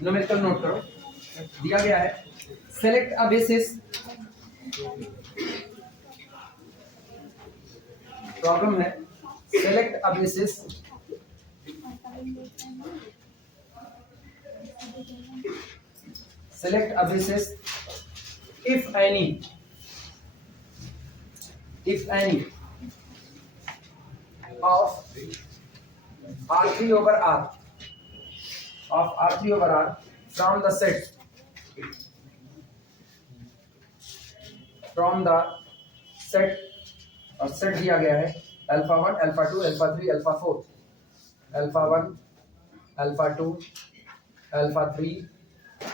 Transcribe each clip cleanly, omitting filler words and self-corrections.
Numerical note करो, दिया गया है सेलेक्ट अ बेसिस, प्रॉब्लम है select a basis if any of R3 over R from the set और सेट दिया गया है alpha 1 alpha 2 alpha 3 alpha 4, alpha 1 alpha 2 alpha 3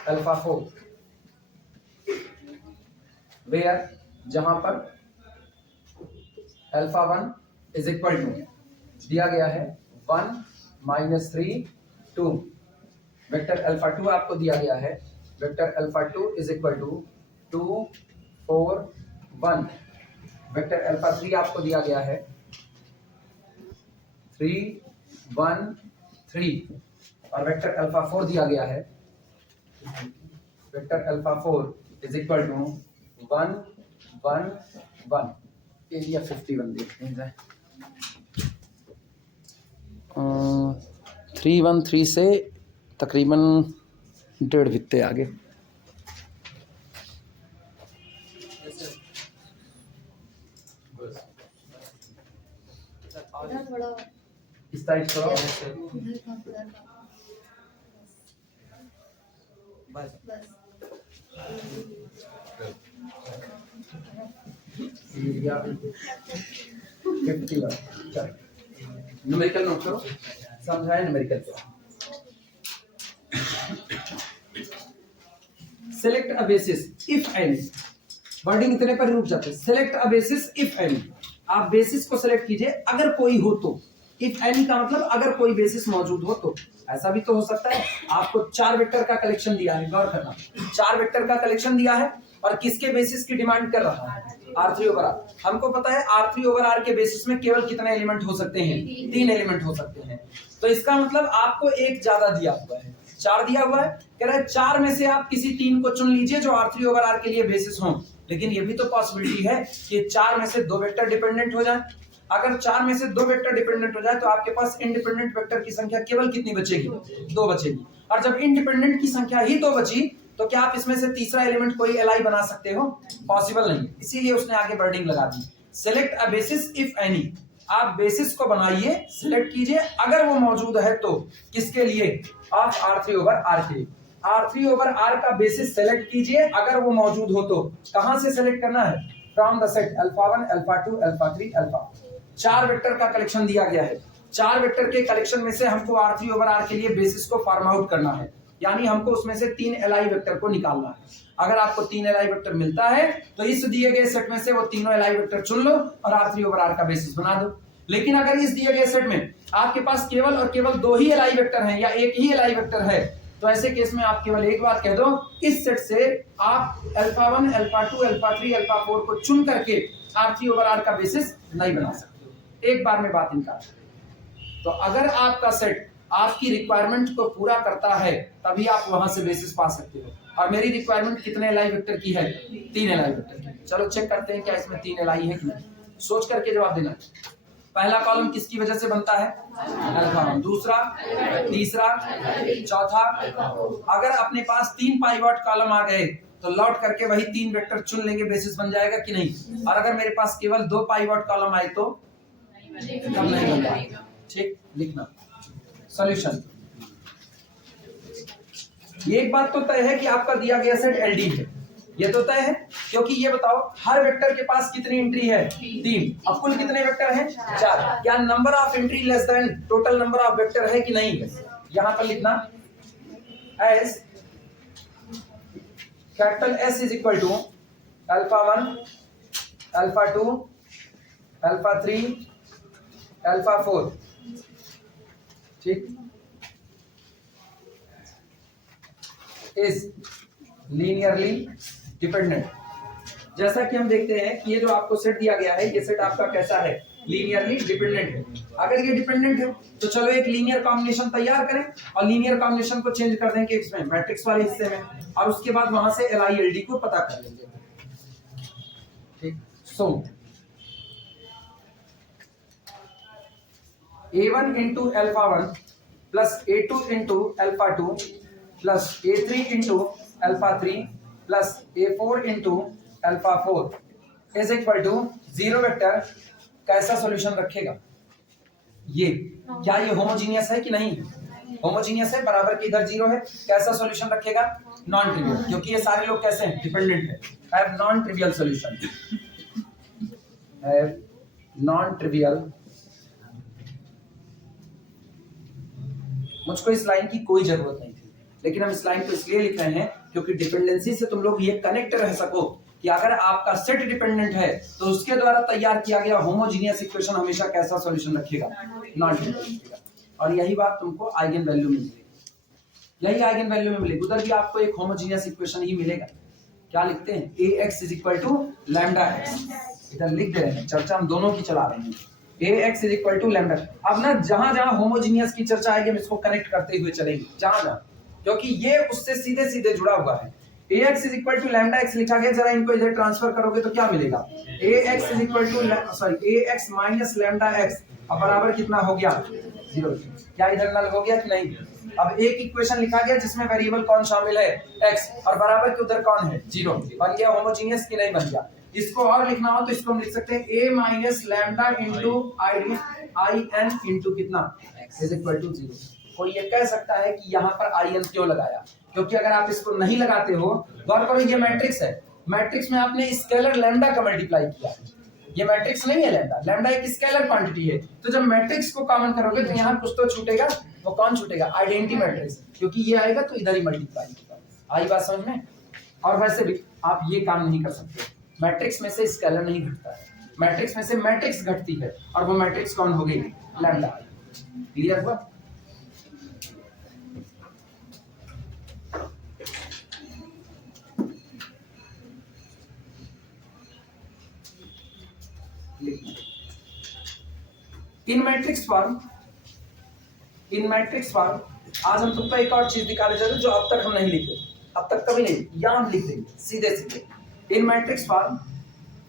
alpha 4, where जहां पर अल्फा 1 इज इक्वल टू दिया गया है 1 माइनस 3 2, वेक्टर अल्फा 2 आपको दिया गया है, vector alpha 2 is equal to 2 4 1, vector alpha 3 आपको दिया गया है 3 1 3, और वेक्टर अल्फा 4 दिया गया है, vector alpha 4 is equal to 1 1 1। Area 51 देखते हैं, 313 से तकरीबन 1.5 बित्ते आगे। इस साइड करो बस एरिया 51। चलो न्यूमेरिकल नोट करो, समझाए न्यूमेरिकल करो। Select a basis if any, wording इतने पर रुक जाते हैं। Select a basis if any, आप बेसिस को सेलेक्ट कीजिए अगर कोई हो तो। इफ एनी का मतलब अगर कोई बेसिस मौजूद हो तो। ऐसा भी तो हो सकता है आपको 4 वेक्टर का कलेक्शन दिया है, गौर करना, 4 वेक्टर का कलेक्शन दिया है और किसके बेसिस की डिमांड कर रहा है, R3 ओवर R। हमको पता है R3 ओवर R के बेसिस में केवल कितने एलिमेंट हो सकते हैं, 3 एलिमेंट हो सकते हैं। तो इसका मतलब आपको एक ज्यादा दिया हुआ है, 4 दिया हुआ है, कह रहा है 4 में से आप किसी 3 को चुन लीजिए जो R3 ओवर R के लिए बेसिस हो। लेकिन ये भी तो पॉसिबिलिटी है कि 4 में से 2 वेक्टर डिपेंडेंट हो जाए। अगर 4 में से 2 वेक्टर डिपेंडेंट हो जाए तो आपके पास इंडिपेंडेंट वेक्टर की संख्या केवल कितनी बचेगी, 2 बचेगी। और जब इंडिपेंडेंट की संख्या ही 2 बची तो क्या आप इसमें से तीसरा एलिमेंट कोई एलाई बना सकते हो, पॉसिबल नहीं। इसीलिए उसने आगे वर्डिंग लगा दी select a basis if any, आप बेसिस को बनाइए, सिलेक्ट कीजिए अगर वो मौजूद है तो। किसके लिए, ऑफ R3 ओवर R के। R3 ओवर R का बेसिस सेलेक्ट कीजिए अगर वो मौजूद हो तो। कहां से सेलेक्ट करना है, from the set alpha 1 alpha 2 alpha 3 alpha. 4 vector का कलेक्शन दिया गया है, 4 वेक्टर के कलेक्शन में से हमको R3 ओवर R के लिए बेसिस को फार्म आउट करना है, यानी हमको उसमें से 3 एलआई वेक्टर को निकालना है। अगर आपको 3 एलआई वेक्टर मिलता है तो इस दिए गए सेट में से वो तीनों एलआई वेक्टर चुन लो और R3 ओवर R का बेसिस बना दो। लेकिन अगर इस दिए गए सेट में आपके पास केवल और केवल 2 ही एलआई वेक्टर हैं या एक ही एलआई वेक्टर है, तो ऐसे केस में आप केवल एक बात कह दो, इस सेट से आप अल्फा 1 अल्फा 2 अल्फा 3 अल्फा 4 को चुन करके R3 ओवर R का बेसिस नहीं बना सकते हो। एक बार में बात इनका। तो अगर आपका सेट आपकी रिक्वायरमेंट को पूरा करता है तभी आप वहां से बेसिस पा सकते हो। और मेरी रिक्वायरमेंट कितने एलआई वेक्टर की है, 3 एलआई वेक्टर की। चलो चेक करते हैं क्या इसमें 3 एलआई है कि नहीं, सोच करके जवाब देना। पहला कॉलम किसकी वजह से बनता है, अल्फा 1, दूसरा, तीसरा, चौथा। अगर अपने पास 3 पाइवट कॉलम आ गए तो लौट करके वही 3 वेक्टर चुन लेंगे, बेसिस बन जाएगा कि नहीं। और अगर मेरे पास केवल 2 पाइवट कॉलम आए तो तब नहीं बनता। ठीक, लिखना सॉल्यूशन। ये एक बात तो तय है कि आपका दिया गया सेट एलडी है, ये तो तय है, क्योंकि ये बताओ हर वेक्टर के पास कितनी एंट्री है, 3। अब कुल कितने वेक्टर हैं, 4। क्या number of entry less than total number of vector है कि नहीं है। यहां पर लिखना S capital S is equal to alpha 1 alpha 2 alpha 3 alpha 4। ठीक, इज लीनियरली डिपेंडेंट। जैसा कि हम देखते हैं कि ये जो आपको सेट दिया गया है, ये सेट आपका कैसा है, लीनियरली डिपेंडेंट है। अगर ये डिपेंडेंट है तो चलो एक लीनियर कॉम्बिनेशन तैयार करें और लीनियर कॉम्बिनेशन को चेंज कर देंगे इसमें मैट्रिक्स वाले हिस्से में, और उसके बाद वहां से LILD को पता कर लेंगे। ठीक, so A1 into alpha 1 plus A2 into alpha 2 plus A3 into alpha 3 plus A4 into alpha 4 is equal to 0 vector कैसा सॉल्यूशन रखेगा? ये क्या ये होमोजीनियस है कि नहीं? होमोजीनियस है, बराबर के इधर 0 है, कैसा सॉल्यूशन रखेगा? नॉन ट्रिवियल, क्योंकि ये सारे लोग कैसे हैं? डिपेंडेंट है। Have non trivial solution, have non trivial. मुझको इस लाइन की कोई जरूरत नहीं थी, लेकिन हम इस लाइन को इसलिए लिख रहे हैं क्योंकि डिपेंडेंसी से तुम लोग ये कनेक्ट रह सको कि अगर आपका सेट डिपेंडेंट है तो उसके द्वारा तैयार किया गया होमोजीनियस इक्वेशन हमेशा कैसा सॉल्यूशन रखेगा? नॉन ट्रिवियल रखेगा। और यही बात तुमको आइगन वैल्यू में मिलेगी, यही आइगन वैल्यू में मिलेगी। उधर भी आपको एक होमोजीनियस इक्वेशन ही मिलेगा। क्या लिखते हैं? ax is equal to lambda x, इधर लिख दे रहे हैं, चर्चा हम दोनों की चला रहे हैं। ax is equal to lambda. अब ना जहां जहां होमोजीनियस की चर्चा आएगी हम इसको कनेक्ट करते हुए चलेंगे, जहां जहां, क्योंकि ये उससे सीधे सीधे जुड़ा हुआ है। ax is equal to lambda x लिखा गया, जरा इनको इधर ट्रांसफर करोगे तो क्या मिलेगा? ax is equal to ax minus lambda x अब बराबर कितना हो गया? 0। क्या इधर नल हो गया कि नहीं? अब एक इक्वेशन लिखा गया जिसमें वेरिएबल कौन शामिल है? x, और बराबर के उधर कौन है? 0। बन गया होमोजीनियस कि नहीं बन गया? इसको और लिखना हो तो इसको हम लिख सकते हैं a minus lambda into I n into कितना इज इक्वल टू 0। कोई ये कह सकता है कि यहाँ पर आई एन क्यों लगाया? क्योंकि अगर आप इसको नहीं लगाते हो, गौर करो ये मैट्रिक्स है, मैट्रिक्स में आपने स्केलर लैम्डा का मल्टीप्लाई किया है, ये मैट्रिक्स नहीं है लैम्डा, लैम्डा एक स्केलर क्वांटिटी है। तो जब मैट्रिक्स को कॉमन करोगे तो यहाँ कुछ तो छूटेगा, वो कौन छूटेगा? आइडेंटिटी मैट्रिक्स, क्योंकि ये आएगा तो इधर ही मल्टीप्लाई होगा। आई बात समझ में? और वैसे भी आप ये काम नहीं कर सकते, मैट्रिक्स में से स्केलर नहीं घटता है, मैट्रिक्स में से मैट्रिक्स घटती है, और वो मैट्रिक्स कौन हो गई? लैम्डा। क्लियर हुआ? इन मैट्रिक्स फॉर्म आज हम तुमको एक और चीज दिखाने जा रहे हैं जो अब तक हम नहीं लिखे, अब तक कभी नहीं, यहाँ हम लिख देंगे सीधे सीधे इन मैट्रिक्स फॉर्म।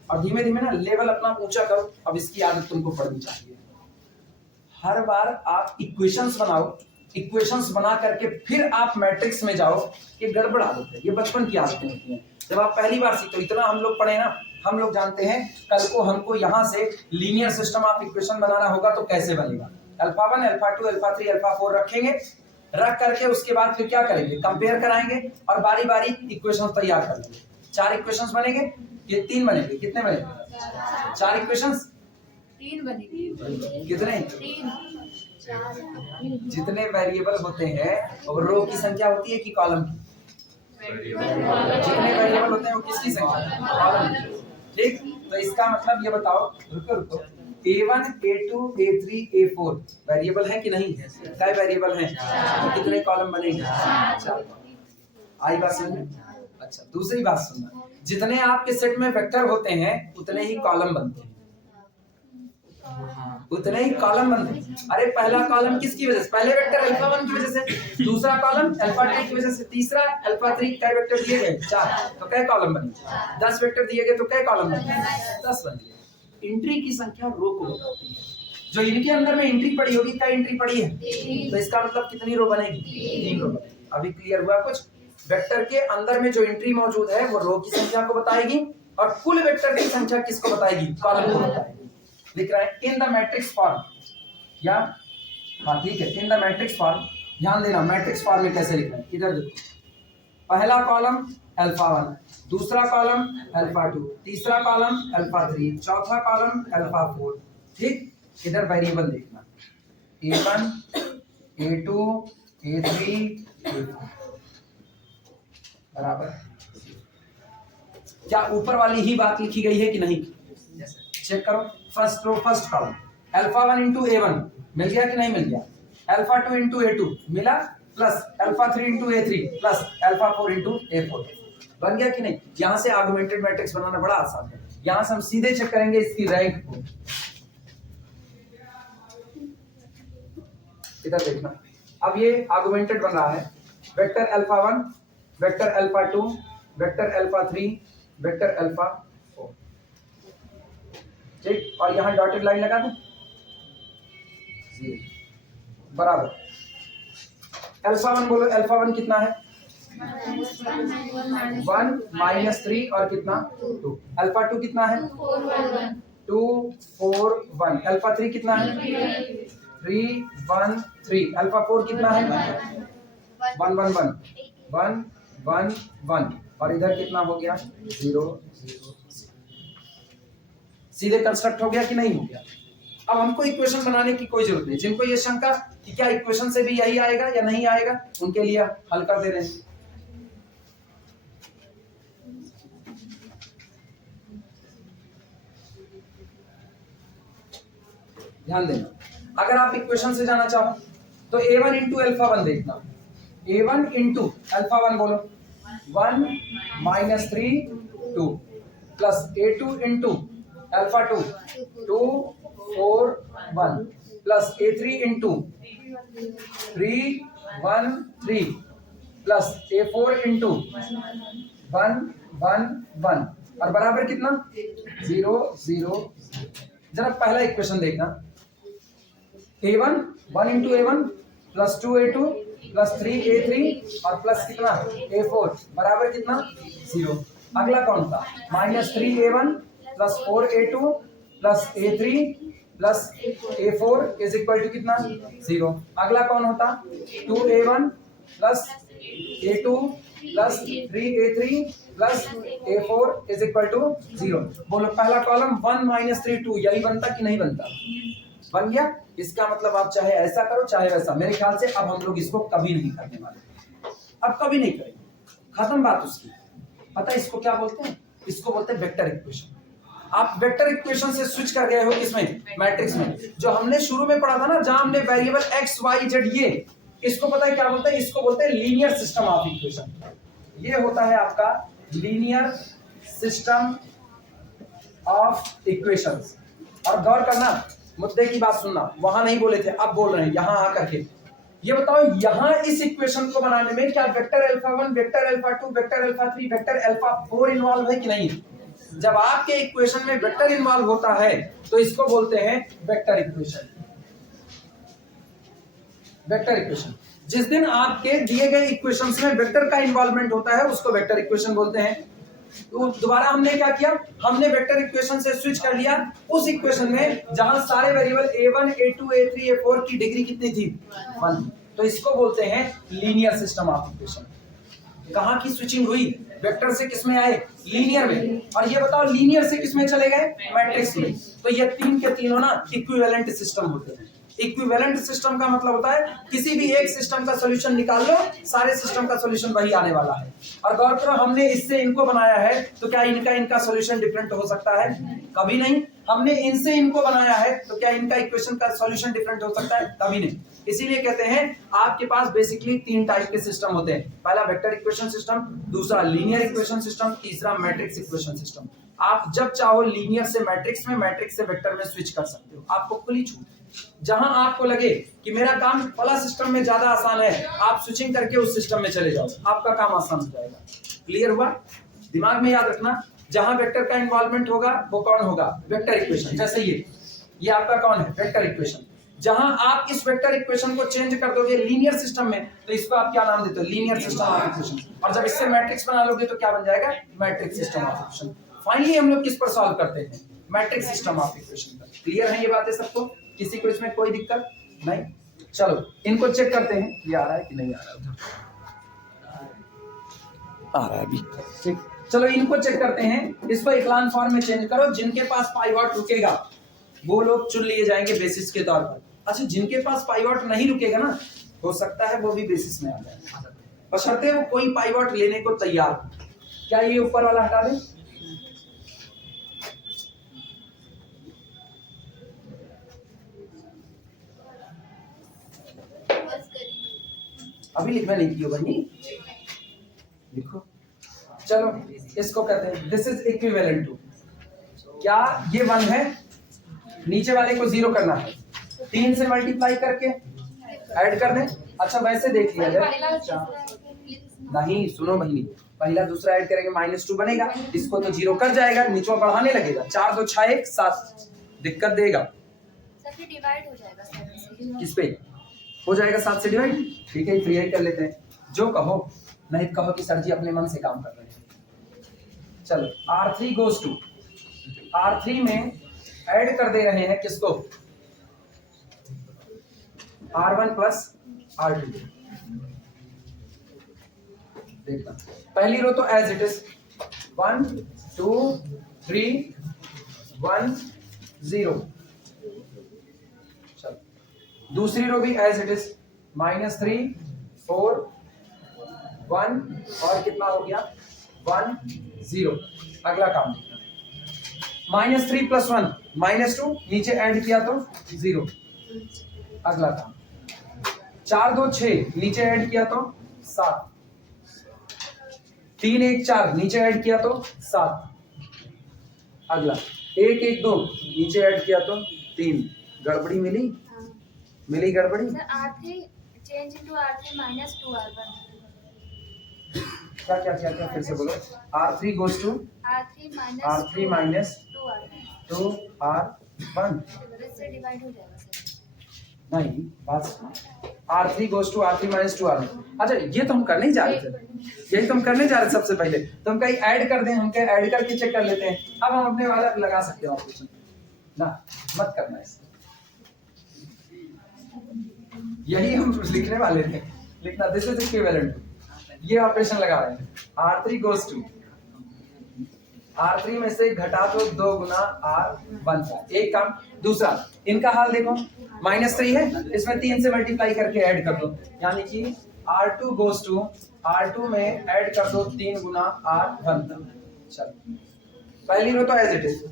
और धीमे धीमे ना लेवल अपना ऊंचा करो, अब इसकी आदत तुमको पड़नी चाहिए। हर बार आप इक्वेशंस बनाओ, इक्वेशंस बना करके फिर आप मैट्रिक्स में जाओ, ये गड़बड़ आदत है, ये बचपन की आदतें होती हैं। जब आप पहली बार सीखो, इतना हम लोग पढ़े ना, हम लोग जानते हैं कल को हमको यहाँ से लीनियर सिस्टम ऑफ इक्वेशन बनाना होगा तो कैसे बनेगा? अल्फा 1 अल्फा 2 अल्फा 3 अल्फा 4 रखेंगे, रख करके उसके बाद फिर क्या करेंगे? कंपेयर कराएंगे और बारी बारी इक्वेशन तैयार कर लेंगे। 4 इक्वेशंस बनेंगे, ये 3 बनेंगे, कितने बनेंगे? 4 इक्वेशंस 3 बनेंगे, कितने? 3। जितने वेरिएबल होते हैं वो रो की संख्या होती है कि कॉलम की? जितने वेरिएबल होते हैं वो किसकी संख्या? कॉलम की। ठीक, तो इसका मतलब ये बताओ, रुको, A1 A2 A3 A4 variable है कि नहीं? क्या वेरिएबल है? तो कितने कॉलम बनेंगे? 4। आई बात समझ में? अच्छा, दूसरी बात सुनना, जितने आपके सेट में वेक्टर होते हैं उतने ही कॉलम बनते हैं, उतने ही कॉलम बनते हैं। अरे पहला कॉलम किसकी वजह से? पहले वेक्टर अल्फा 1 की वजह से, दूसरा कॉलम अल्फा 2 की वजह से, तीसरा अल्फा 3। कै वेक्टर दिए गए? 4, तो कै कॉलम बनेंगे? 10 वेक्टर दिए गए तो कै कॉलम बनेंगे? 10 बनेंगे। एंट्री की संख्या रो को बताती है, जो इनके अंदर में एंट्री पड़ी होगी, क्या एंट्री पड़ी है? तो इसका मतलब कितनी रो बनेगी? 3 रो बनेगी। अभी क्लियर हुआ कुछ? वेक्टर के अंदर में जो एंट्री मौजूद है वो रो की संख्या को बताएगी, और कुल वेक्टर की संख्या किसको बताएगी? कॉलम को बताएगी। लिख रहा है इन द मैट्रिक्स फॉर्म, या हाँ ठीक है, इन द मैट्रिक्स फॉर्म। ध्यान देना मैट्रिक्स फॉर्म में कैसे लिखना है, इधर देखो, पहला कॉलम अल्फा 1, दूसरा कॉलम अल्फा 2, तीसरा कॉलम अल्फा 3, चौथा कॉलम अल्फा 4। ठीक, इधर वेरिएबल देखना, A1 A2 A3 A4 बराबर। क्या ऊपर वाली ही बात लिखी गई है कि नहीं? चेक करो, first row first column alpha 1 into A1 मिल गया कि नहीं मिल गया? अल्फा 2 इंटू A2 मिला, plus alpha 3 into A3 plus alpha 4 into A4 बन गया कि नहीं? यहां से आर्गुमेंटेड मैट्रिक्स बनाना बड़ा आसान है, यहां से हम सीधे चेक करेंगे इसकी रैंक को। इधर देखना, अब ये आर्गुमेंटेड बन रहा है, vector alpha 1, vector alpha 2, vector alpha 3, vector alpha 4, ठीक, और यहां डॉटेड लाइन लगा दूं, बराबर अल्फा 1 बोलो, अल्फा 1 कितना है 1 माइनस 3 और कितना 2, अल्फा 2 कितना है 2 4 1, अल्फा 3 कितना है 3 1 3, अल्फा 4 कितना है 1 1 1 1 1 1, और इधर कितना हो गया 0 0, सीधे कंस्ट्रक्ट हो गया कि नहीं हो गया। अब हमको इक्वेशन बनाने की कोई जरूरत नहीं, जिनको ये शंका कि क्या इक्वेशन से भी यही आएगा या नहीं आएगा, उनके लिए हल कर दे रहे हैं। ध्यान देना, अगर आप इक्वेशन से जाना चाहो तो a1 इंटू अल्फा 1 देखना, a1 इंटू अल्फा 1 बोलो 1 minus 3 2 plus a2 into alpha 2 2 4 1 plus a3 into 3 1 3 plus a4 into 1 1 1, और बराबर कितना 0 0। जरा पहला इक्वेशन देखना, a1 1 into a1 plus 2a2 plus 3a3 और प्लस कितना a4 बराबर कितना 0। अगला कौन था minus 3a1 plus 4a2 plus a3 plus a4 is equal to कितना 0। अगला कौन होता 2a1 plus a2 plus 3a3 plus a4 is equal to 0। बोलो पहला कॉलम 1 माइनस 3 2, यही बनता कि नहीं बनता, बन गया। इसका मतलब आप चाहे ऐसा करो चाहे वैसा, मेरे ख्याल से अब हम लोग इसको कभी नहीं करने वाले, अब कभी नहीं करेंगे, खत्म बात उसकी। पता है इसको क्या बोलते हैं, इसको बोलते हैं वेक्टर इक्वेशन। आप वेक्टर इक्वेशन से स्विच कर गए हो किसमें मैट्रिक्स में, जो हमने शुरू में पढ़ा था ना, जहां हमने वेरिएबल एक्स वाई जेड, ये इसको पता है क्या बोलते हैं, इसको बोलते हैं लीनियर सिस्टम ऑफ इक्वेशन। ये होता है आपका लीनियर सिस्टम ऑफ इक्वेशंस। और गौर करना, मुद्दे की बात सुनना, वहां नहीं बोले थे अब बोल रहे हैं यहां आकर के। ये बताओ यहां इस इक्वेशन को बनाने में क्या vector alpha 1, vector alpha 2, vector alpha 3, vector alpha 4 involve है कि नहीं। जब आपके इक्वेशन में वेक्टर इन्वॉल्व होता है तो इसको बोलते हैं वेक्टर इक्वेशन। वेक्टर इक्वेशन, जिस दिन आपके दिए गए इक्वेशंस में वेक्टर का इन्वॉल्वमेंट होता है उसको वेक्टर इक्वेशन बोलते हैं। तो दोबारा हमने क्या किया, हमने वेक्टर इक्वेशन से स्विच कर लिया उस इक्वेशन में जहां सारे variable a1 a2 a3 a4 की डिग्री कितनी थी 1, तो इसको बोलते हैं लीनियर सिस्टम ऑफ इक्वेशन। कहां की स्विचिंग हुई, वेक्टर से किस में आए लीनियर में, और ये बताओ लीनियर से किस में चले गए मैट्रिक्स में। तो ये तीन के तीनों ना इक्विवेलेंट सिस्टम होते हैं। इक्विवेलेंट सिस्टम का मतलब होता है किसी भी एक सिस्टम का सॉल्यूशन निकाल लो, सारे सिस्टम का सॉल्यूशन वही आने वाला है। और गौर करो हमने इससे इनको बनाया है तो क्या इनका सॉल्यूशन डिफरेंट हो सकता है, कभी नहीं। हमने इनसे इनको बनाया है तो क्या इनका इक्वेशन का सॉल्यूशन डिफरेंट हो सकता है, कभी नहीं। इसीलिए कहते हैं आपके पास बेसिकली 3 टाइप के सिस्टम होते हैं, पहला वेक्टर इक्वेशन सिस्टम, दूसरा लीनियर इक्वेशन सिस्टम, तीसरा मैट्रिक्स इक्वेशन सिस्टम। आप जब चाहो लीनियर से मैट्रिक्स में, मैट्रिक्स से वेक्टर में स्विच कर सकते हो, आपको खुली छूट। जहां आपको लगे कि मेरा काम फला सिस्टम में ज्यादा आसान है, आप स्विचिंग करके उस सिस्टम में चले जाओ, आपका काम आसान हो जाएगा। क्लियर हुआ, दिमाग में याद रखना, जहां वेक्टर का इन्वॉल्वमेंट होगा वो कौन होगा वेक्टर इक्वेशन। जैसे ये आपका कौन है वेक्टर इक्वेशन। जहां आप इस वेक्टर इक्वेशन को चेंज कर दोगे लीनियर सिस्टम में तो इसको आप क्या नाम देते हो लीनियर सिस्टम ऑफ इक्वेशन, और जब इससे मैट्रिक्स बना लोगे तो क्या बन जाएगा matrix system of equation. Finally हम लोग किस पर सॉल्व करते हैं मैट्रिक्स सिस्टम ऑफ इक्वेशन पर। क्लियर है ये बातें सबको, किसी को इसमें कोई दिक्कत नहीं। चलो इनको चेक करते हैं, ये आ रहा है कि नहीं आ रहा, आ रहा है अभी, ठीक। चलो इनको चेक करते हैं, इसको इक्लान फॉर्म में चेंज करो। जिनके पास पाइवॉट रुकेगा वो लोग चुन लिए जाएंगे बेसिस के तौर पर। अच्छा जिनके पास पाइवॉट नहीं रुकेगा ना, हो सकता है वो भी बेसिस में आ जाए, बशर्ते वो कोई पाइवॉट लेने को तैयार हो। क्या ये ऊपर वाला हटा दें, अभी लिखना नहीं किया भाई, लिखो। चलो इसको कहते हैं दिस इज इक्विवेलेंट टू, क्या ये 1 है, नीचे वाले को 0 करना है, 3 से मल्टीप्लाई करके ऐड कर दें। अच्छा वैसे देख लिया जाए, नहीं सुनो बहनी, पहला दूसरा ऐड करेंगे -2 बनेगा, इसको तो 0 कर जाएगा, नीचे बढ़ाने लगेगा, 4 2 6 1 7 दिक्कत देगा। सर डिवाइड हो जाएगा 7 से। किस पे हो जाएगा? 7 से डिवाइड। ठीक है क्लियर कर लेते हैं, जो कहो, नहीं कहो कि सर जी अपने मन से काम कर रहे हैं। चलो R3 goes to R3 में ऐड कर दे रहे हैं किसको? R1 plus R2। देखना पहली रो तो एज इट इज 1 2 3 1 0। चलो दूसरी रो भी एज इट इज -3 4 1 और कितना हो गया 1 0। अगला काम -3 प्लस 1 -2, नीचे ऐड किया तो 0। अगला काम 4 2 6, नीचे ऐड किया तो 7। 3 1 4, नीचे ऐड किया तो 7। अगला 1 1 2, नीचे ऐड किया तो 3। गड़बड़ी मिली? मिली गड़बड़ी? Sir R3 change into R3 -2 R1। क्या क्या क्या क्या फिर से बोलो। R3 goes to R3 minus 2 R1। इससे डिवाइड हो जाएगा सर। नहीं बात सुनो, R3 goes to R3 minus 2 R1। अच्छा ये तो हम करने ही जा रहे थे, यही तो हम करने जा रहे थे सबसे पहले, तो हम कहीं ऐड कर दें, हम क्या ऐड करके चेक कर लेते हैं। अब हम अपने वाला लगा सकते हैं ऑपरेशन ना, मत करना है, यही हम लिखने वाले थे, लिखना दिस इज इक्विवेलेंट, ये ऑपरेशन लगा रहे हैं। R3 goes to R3 में से घटा दो 2 गुना R1। एक काम। दूसरा इनका हाल देखो, -3 है, इसमें 3 से मल्टीप्लाई करके ऐड कर दो, यानी कि R2 goes to R2 में ऐड कर दो 3 गुना R1। चलो पहली रो तो एज इट इज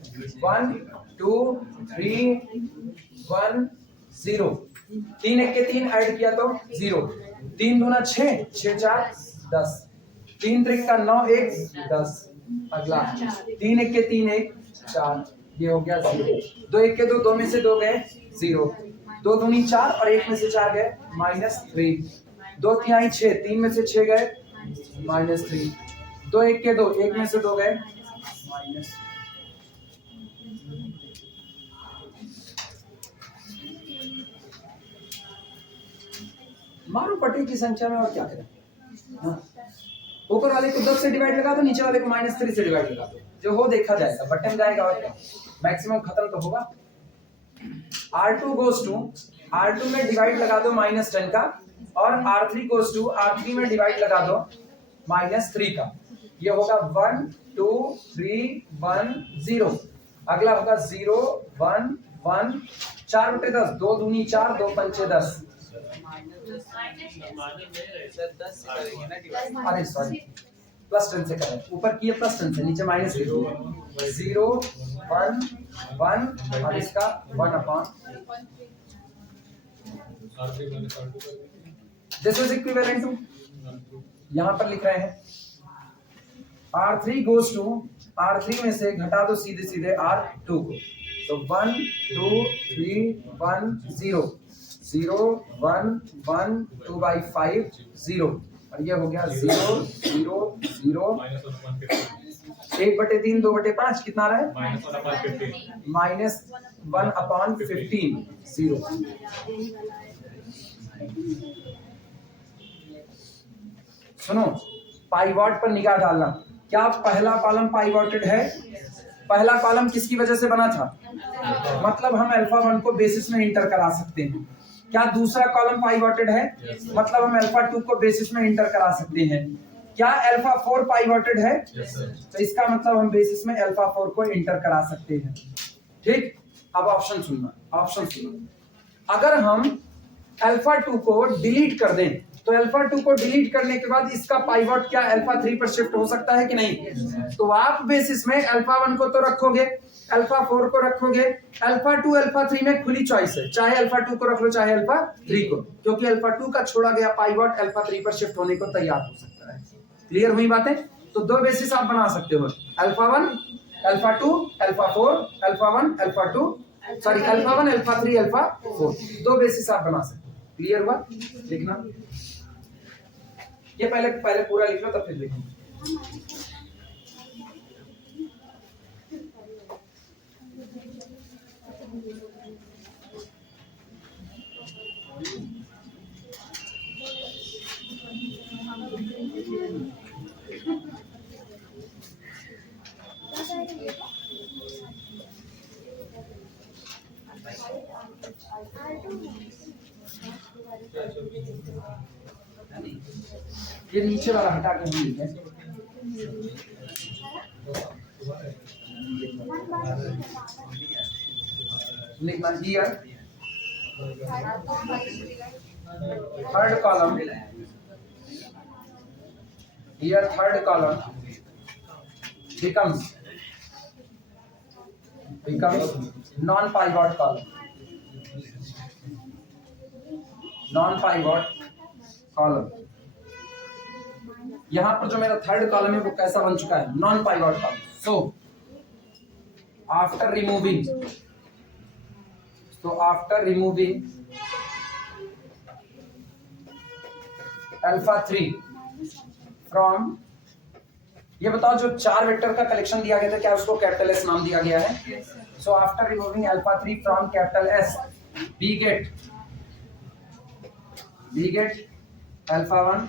1 2 3 1 0। 3 1 के 3 ऐड किया तो 0। 3 दूना 6 6 4 10। 3 3 का 9 1 10। अगला 3 1 के 3 1 4, ये हो गया 0। 2 1 के 2, 2 में से 2 गए 0। 2 दूनी 4 और 1 में से 4 गए -3। 2 तिहाई 6, 3 में से 6 गए -3। 2 1 के 2, 1 में से 2 गए माइनस। मारो पट्टी की संख्या में और क्या करें। हाँ। ऊपर वाले को 10 से डिवाइड लगा दो, नीचे वाले को -3 से डिवाइड लगा दो, जो हो देखा जाएगा, बटन जाएगा और क्या, मैक्सिमम खत्म तो होगा। R2 goes to R2 में डिवाइड लगा दो -10 का, और R3 goes to R3 में डिवाइड लगा दो -3 का। ये होगा 1 2 3 1 0। अगला होगा 0 1 1 4 बटे 10, 2 दूनी 4 2 पंचे 10। अरे सॉरी +10 से करें, ऊपर किए +10 से, नीचे माइनस के 0 1 1 और इसका 1/। दिस इज इक्विवेलेंट टू, यहां पर लिख रहे हैं R3 goes to R3 में से घटा दो सीधे सीधे R2 को, तो 1 2 3 1 0 0 1 1 2/5 0, और ये हो गया 0 0 0 1/3 2/5 कितना रहा है -1/15 0। सुनो पाइवॉट पर निगाह डालना, क्या पहला कॉलम पाइवॉटेड है? पहला कॉलम किसकी वजह से बना था? मतलब हम α1 को बेसिस में इंटर करा सकते हैं। क्या दूसरा कॉलम पाइवॉटेड है? मतलब हम α2 को बेसिस में इंटर करा सकते हैं। क्या α4 पाइवॉटेड है? तो इसका मतलब हम बेसिस में α4 को इंटर करा सकते हैं। ठीक, अब ऑप्शन सुनना, ऑप्शन सुनना। अगर हम α2 को डिलीट कर दें, तो α2 को डिलीट करने के बाद इसका पाइवॉट क्या α3 पर शिफ्ट हो सकता है कि नहीं? तो आप बेसिस में α1 को तो रखोगे, α4 को रखोगे, α2 α3 में खुली चॉइस है, चाहे α2 को रख लो चाहे α3 को, क्योंकि α2 का छोड़ा गया पाइवॉट α3 पर शिफ्ट होने को तैयार हो सकता है। क्लियर हुई बातें? तो दो बेसिस आप बना सकते हो, α1 α2 α4 α1 α2 सॉरी α1 α3 α4, दो बेसिस आप बना सकते हो। क्लियर हुआ? लिखना ये पहले पूरा लिख लो तब फिर लिखो। ये नीचे वाला हटा के हम लिखें। लिखना here third column, here third column becomes non-pivot column, non-pivot column। यहां पर जो मेरा थर्ड कॉलम है वो कैसा बन चुका है? Non pivot column. So after removing alpha 3 from, ये बताओ जो 4 वेक्टर का कलेक्शन दिया गया था क्या उसको कैपिटल एस नाम दिया गया है? So after removing alpha 3 from capital S, we get alpha 1,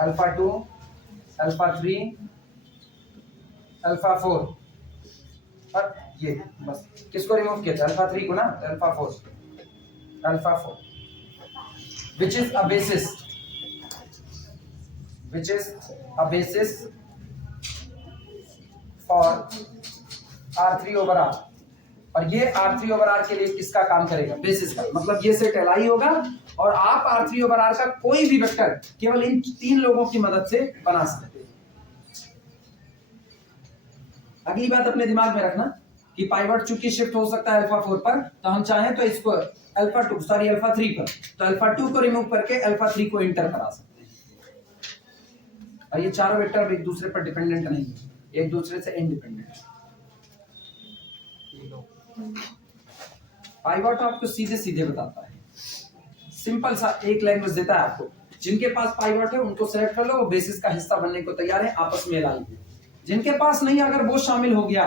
alpha 2, alpha 3, alpha 4। और ये बस किसको रिमूव किया था? अल्फा 3 को ना, alpha 4 which is a basis for R3 over R। और ये R3 over R के लिए किसका काम करेगा? बेसिस का। मतलब ये सेट LI होगा और आप R3 over R का कोई भी वेक्टर केवल इन 3 लोगों की मदद से बना सकते हैं। अगली बात अपने दिमाग में रखना कि पाइवट चूंकि शिफ्ट हो सकता है अल्फा 4 पर, तो हम चाहें तो इसको अल्फा 3 पर, तो अल्फा 2 को रिमूव करके अल्फा 3 को इंटर करा सकते हैं। और ये चारों वेक्टर एक दूसरे पर डिपेंडेंट नहीं है, एक दूसरे से इंडिपेंडेंट है। पाइवट आपको सीधे सीधे बताता है, सिंपल सा एक लैंग्वेज देता है आपको। जिनके पास पाइवट है उनको सेलेक्ट कर लो, वो बेसिस का हिस्सा बनने को तैयार है, आपस में LI। जिनके पास नहीं, अगर वो शामिल हो गया,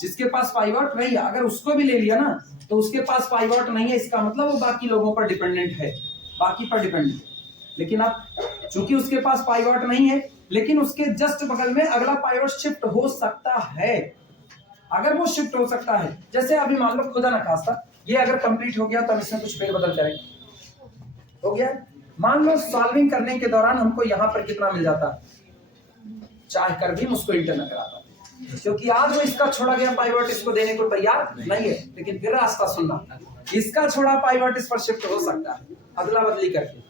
जिसके पास पाइवट नहीं है अगर उसको भी ले लिया ना, तो उसके पास पाइवट नहीं है, इसका मतलब वो बाकी लोगों पर डिपेंडेंट है, बाकी पर डिपेंडेंट। लेकिन अब चूंकि उसके पास पाइवट नहीं है, लेकिन उसके जस्ट बगल में अगला पाइवट शिफ्ट हो सकता है। अगर वो शिफ्ट हो सकता है, जैसे अभी मान लो खुदा ना खास्ता ये अगर कंप्लीट हो गया तो हम इसमें कुछ फेरबदल करेंगे, हो गया। मान लो सॉल्विंग करने के दौरान हमको यहाँ पर कितना मिल जाता, चाह कर भी मुझको इंटर न कराता, क्योंकि आज वो इसका छोड़ा गया पाइवट इसको देने को तैयार नहीं है। लेकिन फिर रास्ता सुनना, इसका छोड़ा पाइवट इस पर शिफ्ट हो सकता है, अदला बदली करके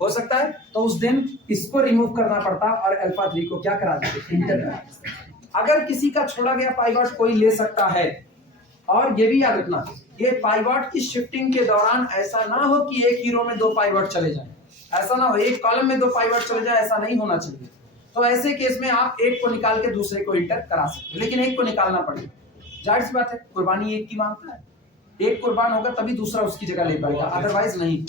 हो सकता है, तो उस दिन इसको रिमूव करना पड़ता और अल्फा 3 को क्या करा देते? इंटर करा देते। अगर किसी का छोड़ा गया पाइवट कोई ले सकता है, और ये भी याद रखना ये पाइवट की शिफ्टिंग के दौरान ऐसा ना हो कि एक हीरो में 2 पाइवट चले जाएं, ऐसा ना हो एक कॉलम में 2 पाइवट चले जाए, ऐसा नहीं होना चाहिए। तो ऐसे केस में आप एक को निकाल के दूसरे को इंटर करा सकते, लेकिन एक को निकालना पड़ेगा। जाहिर सी बात है, कुर्बानी एक की मांगता है, एक कुर्बान होगा तभी दूसरा उसकी जगह ले पाएगा, अदरवाइज नहीं।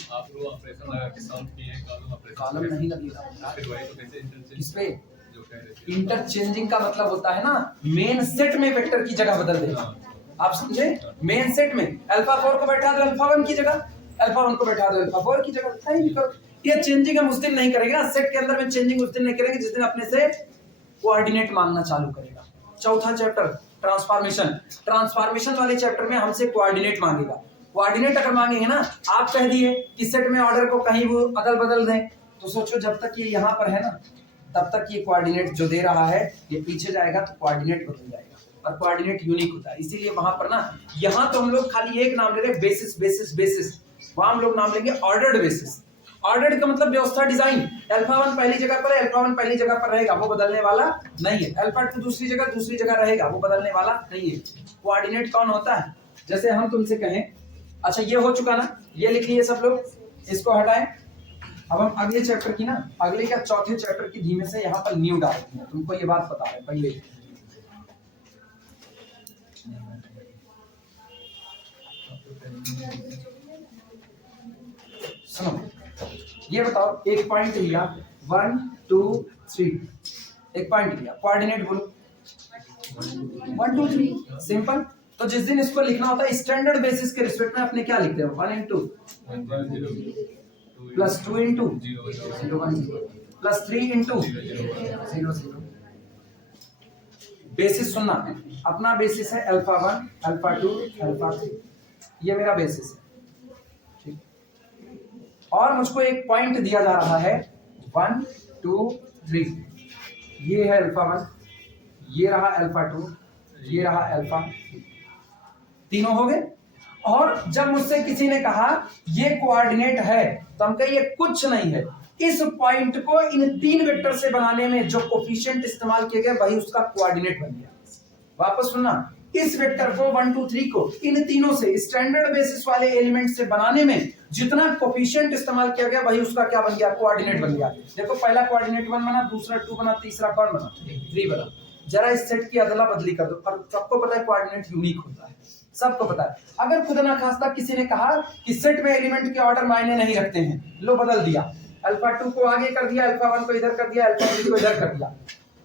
कॉलम नहीं लगेगा इस पे। इंटरचेंजिंग का मतलब होता है ना मेन सेट में वेक्टर की जगह बदल देना। आप समझे? मेन सेट में अल्फा 4 को बैठा दो अल्फा 1 की जगह, अल्फा 1 को बैठा दो अल्फा 4 की जगह। ये चेंजिंग हम उस दिन नहीं करेंगे ना, सेट के अंदर में चेंजिंग उस दिन नहीं करेंगे जिस दिन अपने से कोऑर्डिनेट मांगना चालू करेगा। चौथा चैप्टर ट्रांसफॉर्मेशन वाले चैप्टर में हमसे कोऑर्डिनेट मांगेगा। कोऑर्डिनेट अगर मांगेंगे ना, आप कह दिए कि सेट में ऑर्डर को कहीं वो अदल बदल दें, तो सोचो जब तक ये यहाँ पर है ना तब तक ये कोऑर्डिनेट जो दे रहा है ये पीछे जाएगा तो कोऑर्डिनेट बदल जाएगा, और कोऑर्डिनेट यूनिक होता है। इसीलिए वहां पर ना, यहाँ तो हम लोग खाली एक नाम ले रहे हैं बेसिस बेसिस बेसिस, वहां हम लोग नाम लेंगे ऑर्डर्ड बेसिस। ऑर्डर्ड का मतलब व्यवस्था, डिजाइन। अल्फा 1 पहली जगह पर है, अल्फा 1 पहली जगह पर रहेगा, वो बदलने वाला नहीं है। अल्फा 2 दूसरी जगह रहेगा, वो बदलने वाला नहीं है। कोऑर्डिनेट कौन होता है? जैसे हम तुमसे कहें, अच्छा ये हो चुका ना, ये लिख लिए सब लोग, इसको हटाएं। अब हम अगले चैप्टर की ना, अगले का चौथे चैप्टर की धीमे से यहाँ पर न्यू डालते हैं। तुमको ये बात बता रहे पहले। सुनो, ये बताओ, एक पॉइंट लिया 1 2 3, एक पॉइंट लिया, कोऑर्डिनेट बोलो 1 2 3, सिंपल। तो जिस दिन इसको लिखना होता है स्टैंडर्ड बेसिस के रिस्पेक्ट में अपने क्या लिखते हैं, 1 into plus 2 into 0 1 plus 3 into 0 0। Basis सुनना, अपना बेसिस है अल्फा 1 अल्फा 2 अल्फा 3, ये मेरा बेसिस है, ठीक। और मुझको एक पॉइंट दिया जा रहा है 1 2 3, ये है अल्फा 1, ये रहा अल्फा 2, ये रहा अल्फा, तीनों हो गए। और जब मुझसे किसी ने कहा ये कोऑर्डिनेट है, तो हम कहिए कुछ नहीं है, इस पॉइंट को इन तीन वेक्टर से बनाने में जो कोफिशिएंट इस्तेमाल किए गए वही उसका कोऑर्डिनेट बन गया। वापस सुनना, इस वेक्टर को 1 2 3 को इन तीनों से स्टैंडर्ड बेसिस वाले एलिमेंट से बनाने में जितना कोफिशिएंट इस्तेमाल किया गया वही उसका क्या बन गया, कोऑर्डिनेट बन गया। देखो पहला कोऑर्डिनेट 1 बना, दूसरा 2 बना, तीसरा कौन बना, 3 बना। जरा इस सेट की अदला बदली कर दो, पर सबको पता है कोऑर्डिनेट यूनिक होता है, सबको पता है। अगर खुदा ना खास्ता किसी ने कहा कि सेट में एलिमेंट के ऑर्डर मायने नहीं रखते हैं, लो बदल दिया, अल्फा 2 को आगे कर दिया, अल्फा 1 को इधर कर दिया, अल्फा 3 को इधर कर दिया,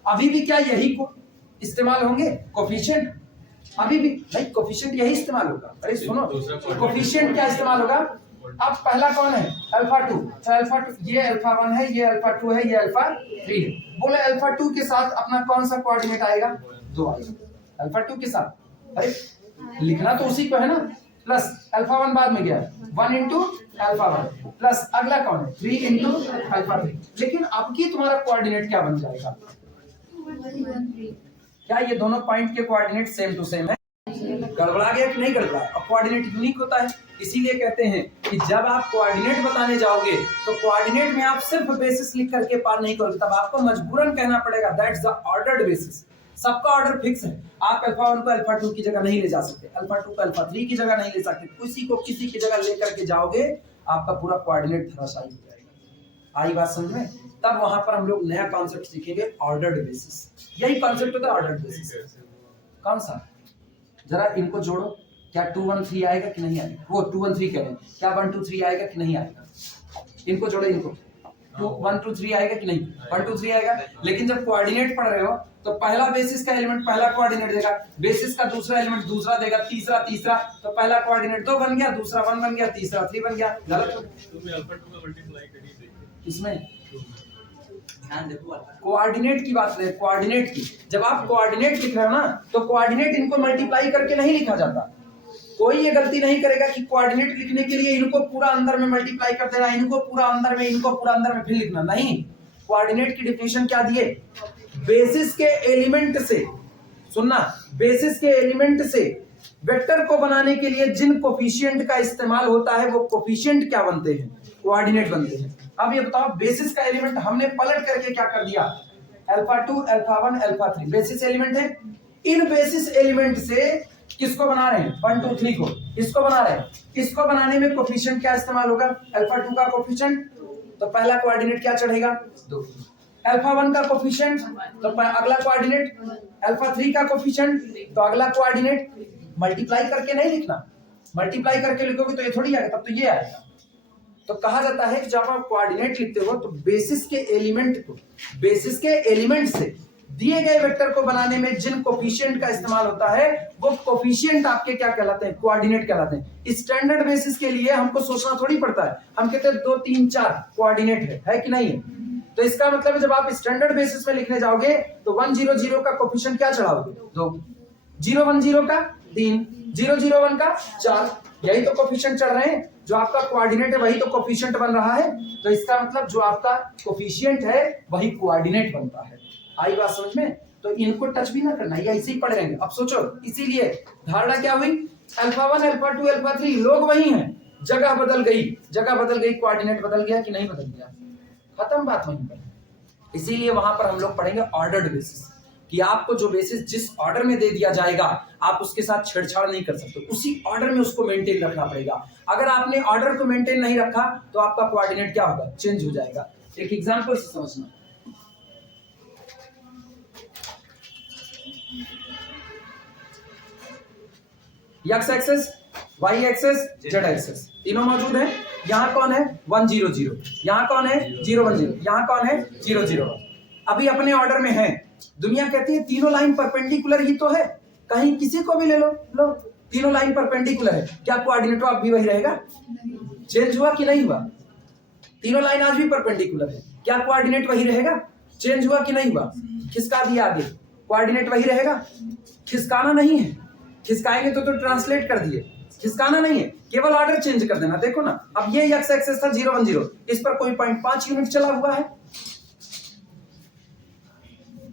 अभी भी क्या यही को इस्तेमाल होंगे कोफिशिएंट, अभी भी नहीं कोफिशिएंट यही इस्तेमाल होगा। अरे सुनो, कोफिशिएंट क्या इस्तेमाल होगा, अब पहला कौन है अल्फा 2, तो अल्फा 2 ये अल्फा 1 है, ये अल्फा 2 है, ये अल्फा 3 है। बोले अल्फा 2 के साथ अपना कौन सा कोऑर्डिनेट आएगा, 2 आएगा अल्फा 2 के साथ। अरे लिखना तो उसी को है ना, प्लस अल्फा 1 बाद में गया 1 इंटू अल्फा 1 प्लस अगला कौन है 3 इंटू अल्फा 3। लेकिन अब की तुम्हारा कोऑर्डिनेट क्या बन जाएगा, क्या ये दोनों पॉइंट के कोऑर्डिनेट सेम टू सेम है, गड़बड़ा गया कि नहीं गड़बड़ा। अब कोऑर्डिनेट यूनिक होता है, इसीलिए कहते हैं कि जब आप कोऑर्डिनेट बताने जाओगे तो कोऑर्डिनेट में आप सिर्फ बेसिस लिख करके पार नहीं करोगे, तब आपको मजबूरन कहना पड़ेगा दैट्स द ऑर्डर्ड बेसिस। सबका ऑर्डर फिक्स है, आप अल्फा 1 को अल्फा 2 की जगह नहीं ले जा सकते, अल्फा 2 को अल्फा 3 की जगह नहीं ले सकते, किसी को किसी की जगह लेकर के जाओगे आपका पूरा कोऑर्डिनेट धराशायी हो जाएगा। आई बात समझ में? तब वहां पर हम लोग नया कॉन्सेप्ट सीखेंगे, ऑर्डर्ड बेसिस। यही कॉन्सेप्ट होता है ऑर्डर्ड बेसिस। कौन सा, जरा इनको जोड़ो, क्या 2 1 3 आएगा कि नहीं आएगा, वो 2 1 3 कह रहे हैं, क्या 1 2 3 आएगा कि नहीं आएगा, इनको जोड़ो, इनको 1 2 3 आएगा कि नहीं, 1 2 3 आएगा। लेकिन जब कोऑर्डिनेट पढ़ रहे हो तो पहला बेसिस का एलिमेंट पहला कोऑर्डिनेट देगा, बेसिस का दूसरा एलिमेंट दूसरा देगा, तीसरा तीसरा, तो पहला कोऑर्डिनेट 2 बन गया, दूसरा 1 बन गया, तीसरा 3 बन गया। गलत, तुमने अल्फा 2 का मल्टीप्लाई करिए, इसमें ध्यान देखो कोऑर्डिनेट की बात करें, कोऑर्डिनेट की, जब आप कोऑर्डिनेट लिख रहे हो ना तो कोऑर्डिनेट इनको मल्टीप्लाई करके नहीं लिखा जाता। कोई ये गलती नहीं करेगा कि कोऑर्डिनेट लिखने के लिए इनको पूरा अंदर में मल्टीप्लाई कर देना, इनको पूरा अंदर में, इनको पूरा अंदर में फिर लिखना नहीं। कोऑर्डिनेट की डेफिनेशन क्या दिए, बेसिस के एलिमेंट से, सुनना, बेसिस के एलिमेंट से वेक्टर को बनाने के लिए जिन कोफिशिएंट का इस्तेमाल होता है वो कोफिशिएंट क्या बनते हैं, कोऑर्डिनेट बनते हैं। अब ये बताओ, बेसिस का एलिमेंट हमने पलट करके क्या कर दिया, alpha 2 alpha 1 alpha 3 basis element है। इन बेसिस एलिमेंट से किसको बना रहे हैं, 1 2 3 को, इसको बना रहे हैं। इसको बनाने में कोफिशिएंट क्या इस्तेमाल होगा, अल्फा 2 का कोफिशिएंट, तो पहला कोऑर्डिनेट क्या चढ़ेगा 2। अल्फा 1 का कोफिशिएंट, तो अगला कोऑर्डिनेट, अल्फा 3 का कोफिशिएंट, तो अगला कोऑर्डिनेट। मल्टीप्लाई करके नहीं लिखना, मल्टीप्लाई करके लिखोगे तो ये थोड़ी आएगा, तब तो ये आएगा। तो कहा जाता है कि जब आप कोऑर्डिनेट लिखते हो तो बेसिस के एलिमेंट को, बेसिस के एलिमेंट से दिए गए वेक्टर को बनाने में जिन कोफिशिएंट का इस्तेमाल होता है वो कोफिशिएंट आपके क्या कहलाते हैं, कोऑर्डिनेट कहलाते हैं। स्टैंडर्ड बेसिस के लिए हमको सोचना थोड़ी पड़ता है, हम कहते हैं 2 3 4 कोऑर्डिनेट है कि नहीं है। तो इसका मतलब है जब आप स्टैंडर्ड बेसिस में लिखने जाओगे तो 1 0 0 का कोफिशिएंट क्या चढ़ाओगे, 2, 0 1 0 का 3, 0 0 1 का 4, यही तो कोफिशिएंट चढ़ रहे हैं। जो आपका कोऑर्डिनेट है वही तो कोफिशिएंट बन रहा है। तो इसका मतलब जो आपका कोफिशिएंट है वही कोऑर्डिनेट बनता है। आई बात समझ में? तो इनको टच भी ना करना, ये ऐसे ही पढ़ रहेंगे। अब सोचो, इसीलिए धारणा क्या हुई, अल्फा 1 अल्फा 2 अल्फा 3 लोग वही हैं, जगह बदल गई, जगह बदल गई, कोऑर्डिनेट बदल गया कि नहीं बदल गया, खत्म बात वहीं पर। इसीलिए वहां पर हम लोग पढ़ेंगे ऑर्डर्ड बेसिस, कि आपको जो बेसिस जिस ऑर्डर में दे दिया जाएगा आप उसके साथ छेड़छाड़ नहीं कर सकते, उसी ऑर्डर में उसको मेंटेन रखना पड़ेगा। अगर आपने ऑर्डर को मेंटेन नहीं रखा तो आपका कोऑर्डिनेट क्या होगा, चेंज हो जाएगा। एक एग्जांपल से समझना, x axis, y axis, z axis तीनों मौजूद है। यहाँ कौन है 1 0 0, यहाँ कौन है 0 1 0, यहाँ कौन है 0 0 1। अभी अपने ऑर्डर में है। दुनिया कहती है तीनों लाइन परपेंडिकुलर ही तो है, कहीं किसी को भी ले लो, लो तीनों लाइन परपेंडिकुलर है, क्या कोऑर्डिनेटर अब भी वही रहेगा? चेंज हुआ कि नहीं हुआ? तीनों लाइन आज भी परपेंडिकुलर है, क्या कोऑर्डिनेट वही रहेगा? चेंज हुआ कि नहीं हुआ? खिसका दिया आगे, कोऑर्डिनेट वही रहेगा? खिसकाना नहीं है, खिसकाएंगे तो ट्रांसलेट कर दिए, खिसकाना नहीं है, केवल ऑर्डर चेंज कर देना। देखो ना, अब ये एक्स एक्सेस था 0 1 0, इस पर कोई पॉइंट 5 यूनिट चला हुआ है,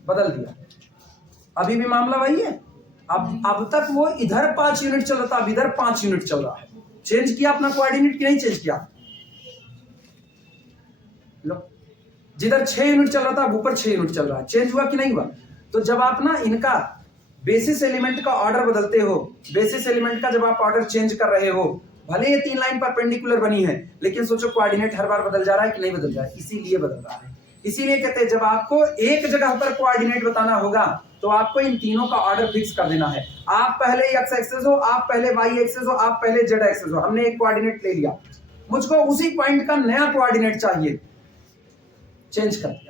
बदल दिया, अभी भी मामला वही है। अब तक वो इधर 5 यूनिट चल रहा था, अब इधर 5 यूनिट चल रहा है। चेंज किया अपना कोऑर्डिनेट कि नहीं चेंज किया? लो, जिधर 6 यूनिट चल रहा था अब ऊपर 6 यूनिट चल रहा है, चेंज हुआ कि नहीं हुआ? तो जब आप ना इनका बेसिस एलिमेंट का ऑर्डर बदलते हो, बेसिस एलिमेंट का जब आप ऑर्डर चेंज कर रहे हो, भले ये 3 लाइन परपेंडिकुलर बनी है, लेकिन सोचो कोऑर्डिनेट हर बार बदल जा रहा है कि नहीं बदल जा रहा है? इसीलिए बदल रहा है। इसीलिए कहते हैं जब आपको एक जगह पर कोऑर्डिनेट बताना होगा तो आपको इन तीनों का ऑर्डर फिक्स कर देना है। आप पहले एक्स एक्सेस हो, आप पहले वाई एक्सेस हो, आप पहले जेड एक्सेस हो। हमने एक कोऑर्डिनेट ले लिया, मुझको उसी पॉइंट का नया कोऑर्डिनेट चाहिए, चेंज कर दिया।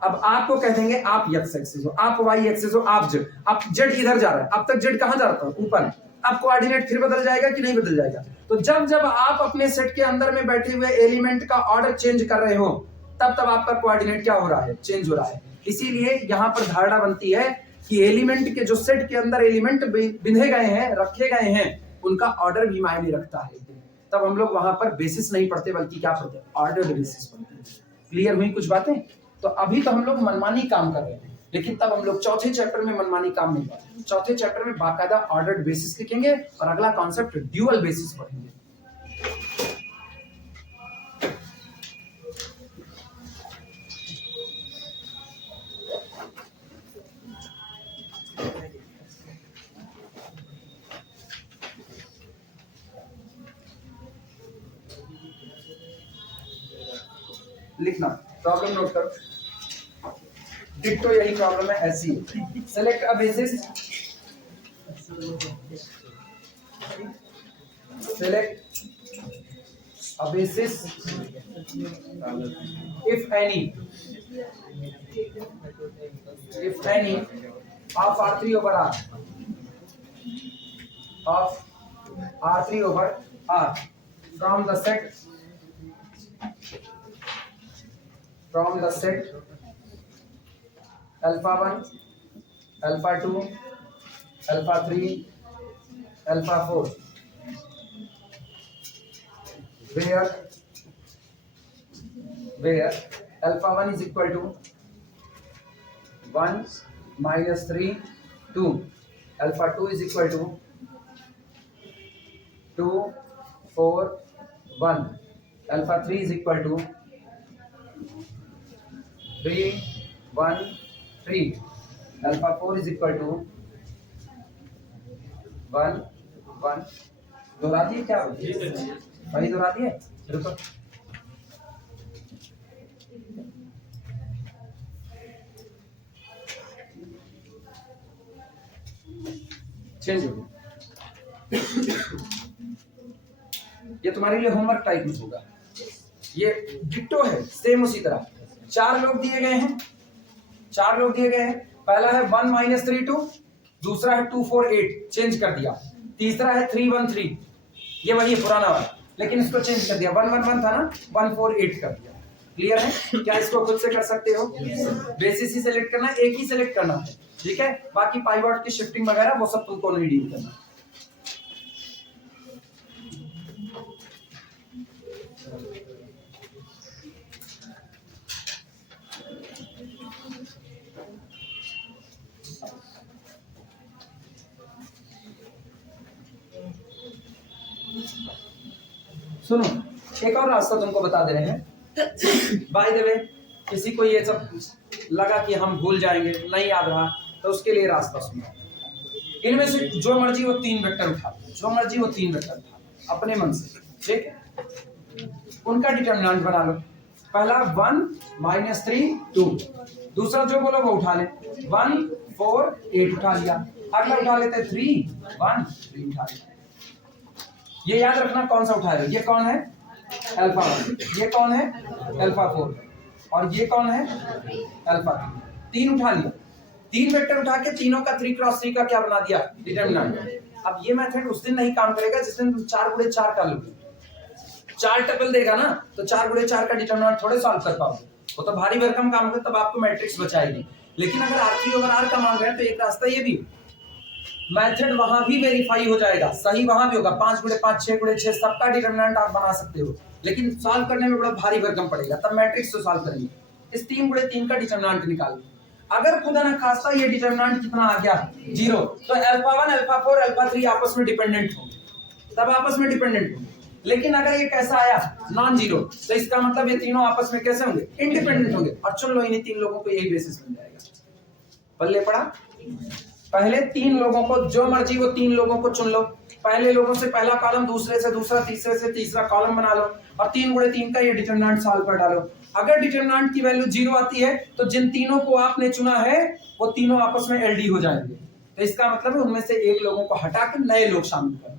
अब आपको कह देंगे आप एक्स एक्सेस हो, आप वाई एक्सेस हो, आप जेड। अब जेड इधर जा रहा है, अब तक जेड कहां जा रहा था? ऊपर। अब कोऑर्डिनेट फिर बदल जाएगा कि नहीं बदल जाएगा? तो जब जब आप अपने सेट के अंदर में बैठे हुए एलिमेंट का ऑर्डर चेंज कर रहे हो, तब तब आपका कोऑर्डिनेट क्या हो रहा है? चेंज हो रहा है। इसीलिए यहां पर धारणा बनती है कि एलिमेंट के जो सेट के अंदर एलिमेंट बिंधे गए हैं, रखे गए हैं, उनका ऑर्डर भी मायने रखता है। तब हम लोग वहां पर बेसिस नहीं पढ़ते, बल्कि क्या पढ़ते हैं? ऑर्डर्ड बेसिस पढ़ते हैं। क्लियर हुई कुछ बातें? तो अभी तो हम लोग मनमानी काम कर रहे हैं, लेकिन तब हम लोग चौथे चैप्टर में मनमानी काम नहीं करेंगे। चौथे चैप्टर में बाकायदा ऑर्डर्ड बेसिस लिखेंगे और अगला कॉन्सेप्ट ड्यूअल बेसिस पढ़ेंगे। लिखना, प्रॉब्लम नोट करो। डिट्टो यही प्रॉब्लम है, ऐसी। Select a basis, select a basis if any of R3 over R, of R3 over R from the set alpha 1, alpha 2, alpha 3, alpha 4, where alpha 1 is equal to 1 minus 3 2, alpha 2 is equal to 2 4 1, alpha 3 is equal to 3 1 3, alpha 4 is equal to 1 1। दोहरा दिए क्या? वही दोहरा दिए। रुको, change हो गया। ये तुम्हारे लिए होमवर्क टाइप में होगा। ये डिट्टो है, सेम उसी तरह। 4 लोग दिए गए हैं, 4 लोग दिए गए हैं। पहला है 1 minus 3 2, दूसरा है 2 4 8, चेंज कर दिया। तीसरा है 3 1 3, ये वही पुराना वाला, लेकिन इसको चेंज कर दिया। 1 1 1 था ना, 1 4 8 कर दिया। क्लियर है? क्या इसको खुद से कर सकते हो? बेसिस ही सिलेक्ट करना है, एक ही सिलेक्ट करना है, ठीक है? बाकी पाइवॉट की शिफ्टिंग वगैरह वो सब तुमको नहीं डील करना। सुनो, एक और रास्ता तुमको बता दे रहे हैं। बाय द वे, किसी को ये सब लगा कि हम भूल जाएंगे, नहीं याद रहा, तो उसके लिए रास्ता सुनो। इनमें से जो मर्जी वो 3 वेक्टर उठा, जो मर्जी वो 3 वेक्टर उठा अपने मन से, ठीक है? उनका डिटरमिनेंट बना लो। पहला 1 minus 3 2, दूसरा जो बोलो वो उठा ले। 1 4 8 उठा लिया। अगला उठा लेते 3 1 3 उठा लिया। ये याद रखना कौन सा उठाएगा। ये कौन है? अल्फा 1, ये कौन है अल्फा 4, और ये कौन है अल्फा 3। 3 उठा लिया, 3 वेक्टर उठा के तीनों का 3 क्रॉस 3 का क्या बना दिया डिटरमिनेंट। अब ये मेथड उस दिन नहीं काम करेगा जिस दिन तुम 4 गुणे 4 कर लोगे, 4 टपल देगा ना तो 4 गुणे 4 का डिटरमिनेंट थोड़े सॉल्व कर पाओगे, वो तो भारी भरकम काम होगा, तब आपको मैट्रिक्स बचाएगी। लेकिन अगर R3 ओवर R का मांग रहे हैं तो एक रास्ता ये भी, मेथड वहां भी वेरीफाई हो जाएगा, सही वहां भी होगा, 5 गुणे 5 6 गुणे 6 सबका डिटरमिनेंट आप बना सकते हो, लेकिन सॉल्व करने में बड़ा भारी भरकम पड़ेगा, तब मैट्रिक्स तो सॉल्व करेंगे। इस 3 गुणे 3 का डिटरमिनेंट निकाल, अगर खुदा न खास्ता ये डिटरमिनेंट कितना आ गया 0, तो अल्फा 1 अल्फा 4 अल्फा 3 आपस में डिपेंडेंट होंगे, तब आपस में डिपेंडेंट होंगे। लेकिन अगर ये कैसा आया नॉन जीरो, तो इसका मतलब ये तीनों आपस में कैसे होंगे इंडिपेंडेंट होंगे, और चुन लो इन्हीं 3 लोगों को, यही बेसिस बन जाएगा। पल्ले पड़ा, पहले 3 लोगों को जो मर्जी वो 3 लोगों को चुन लो, पहले लोगों से पहला कॉलम, दूसरे से दूसरा, तीसरे से तीसरा कॉलम बना लो, और 3 गुणे 3 का ये डिटरमिनेंट सॉल्व कर डालो। अगर डिटरमिनेंट की वैल्यू 0 आती है तो जिन तीनों को आपने चुना है वो तीनों आपस में एलडी हो जाएंगे, तो इसका मतलब है उनमें से एक लोगों को हटा के नए लोग शामिल करो,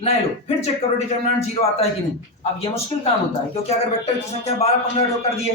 नए लोग, फिर चेक करो डिटरमिनेंट 0 आता है कि नहीं। अब ये मुश्किल काम होता है क्योंकि अगर वेक्टर की संख्या 12-15 कर दिए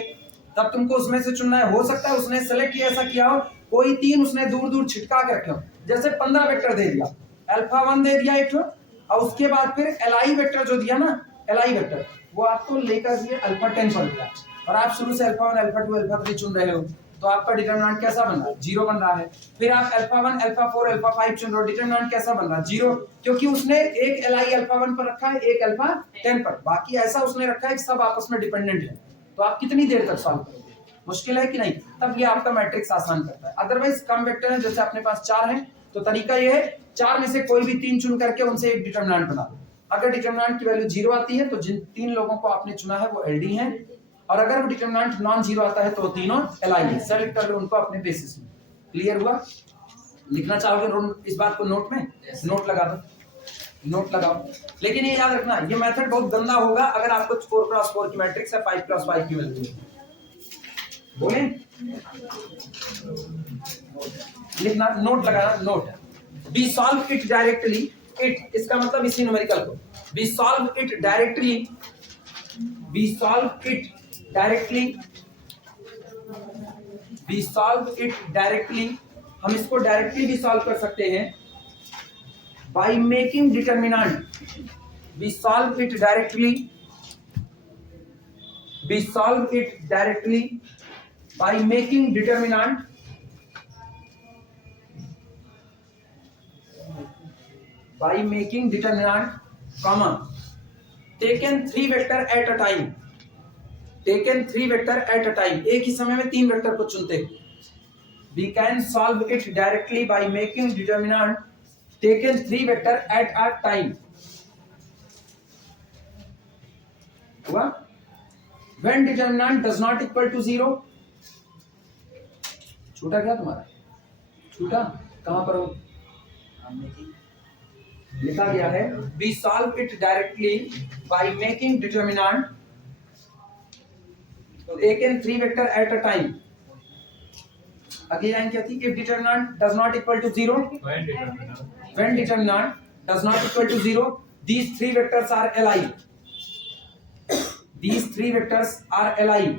तब तुमको उसमें से चुनना है, हो सकता है उसने सेलेक्ट किया ऐसा किया हो कोई 3 उसने दूर दूर छिटका के रखे हो, जैसे 15 वेक्टर दे दिया, अल्फा 1 दे दिया एक, और उसके बाद फिर एलआई वेक्टर जो दिया ना, एलआई वेक्टर वो आपको लेकर दिए अल्फा 10 पर दिया, और आप शुरू से अल्फा 1 अल्फा 2 अल्फा 3 चुन रहे हो, तो आपका डिटरमिनेंट कैसा बन रहा है 0 बन रहा है। फिर आप अल्फा 1 अल्फा 4 अल्फा 5 चुन रहे हो, डिटरमिनेंट कैसा बन रहा है 0, क्योंकि उसने एक एलआई अल्फा 1 पर रखा है, एक अल्फा 10 पर, बाकी ऐसा उसने रखा है कि सब आपस में डिपेंडेंट है, तो आप कितनी देर तक सॉल्व करोगे, मुश्किल है कि नहीं, तब ये आपका मैट्रिक्स आसान करता है। अदरवाइज कम वेक्टर है, जैसे अपने पास 4 है तो तरीका ये है 4 में से कोई भी 3 चुन करके उनसे एक डिटरमिनेंट बना दो, अगर डिटरमिनेंट की वैल्यू 0 आती है तो जिन 3 लोगों को आपने चुना है वो एलडी हैं, और अगर वो डिटरमिनेंट नॉन जीरो आता है तो तीनों एलआई है, सेलेक्ट कर लो उनको अपने बेसिस में। क्लियर हुआ? लिखना चाहोगे इस बात को नोट में? नोट लगा दो, नोट लगाओ, लेकिन ये याद रखना ये मेथड बहुत गंदा होगा अगर आपको 4x4 की मैट्रिक्स है 5x5 की वैल्यू है, बोले लिखना, नोट लगाना, note be solve it directly, it इसका मतलब इसी न्यूमेरिकल को, be solve it directly, be solve it directly, be solve it directly, हम इसको डायरेक्टली भी सॉल्व कर सकते हैं by making determinant, be solve it directly, be solve it directly by making determinant, by making determinant, comma taken 3 vector at a time, taken 3 vector at a time, एक ही समय में 3 vector को चुनते, we can solve it directly by making determinant taken 3 vector at a time, हुआ? when determinant does not equal to 0, छूटा क्या तुम्हारा, छूटा कहां पर हो, लिखा गया है we solve it directly by making determinant taken 3 vector at a time, अगली लाइन क्या थी, if determinant does not equal to 0, when determinant does not equal to 0 these 3 vectors are li, these 3 vectors are li,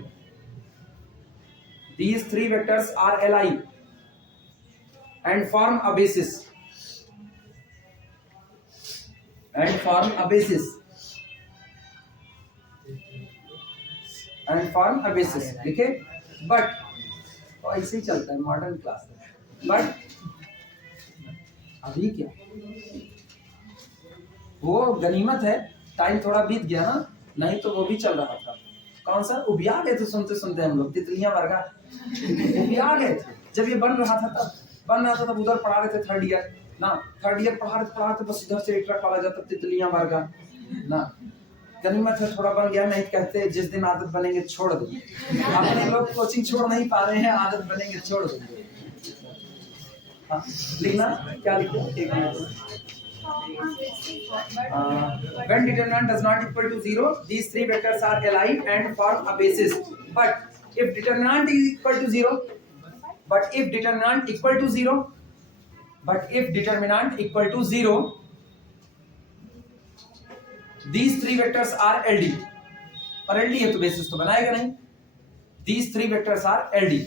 these 3 vectors are li and form a basis, and form a basis, and form a basis, लिखे, but ऐसे ही चलता है modern class, but अभी क्या वो गनीमत है, time थोड़ा बीत गया ना, नहीं तो वो भी चल रहा था, कौन सा उबिया गए थे सुनते सुनते हम लोग, तितलियां वर्गा उबिया गए थे जब ये बन रहा था, तब उधर पढ़ा रहे थे थर्ड ईयर ना, थर्ड ईयर पढ़ा रहे बस इधर से एक ट्रक वाला जाता तितलियां वर्गा ना, गनीमत है थोड़ा बन गया, नहीं कहते जिस दिन आदत बनेंगे छोड़ देंगे, अपने लोग कोचिंग छोड़ नहीं पा रहे हैं, आदत बनेंगे छोड़ देंगे। हाँ लिखना, क्या लिखो एक minute, when determinant does not equal to 0 these 3 vectors are li and form a basis, but if determinant is equal to 0, but if determinant equal to 0, but if determinant equal to 0 these 3 vectors are ld, और LD है तो basis तो बनाएगा नहीं। These 3 vectors are LD.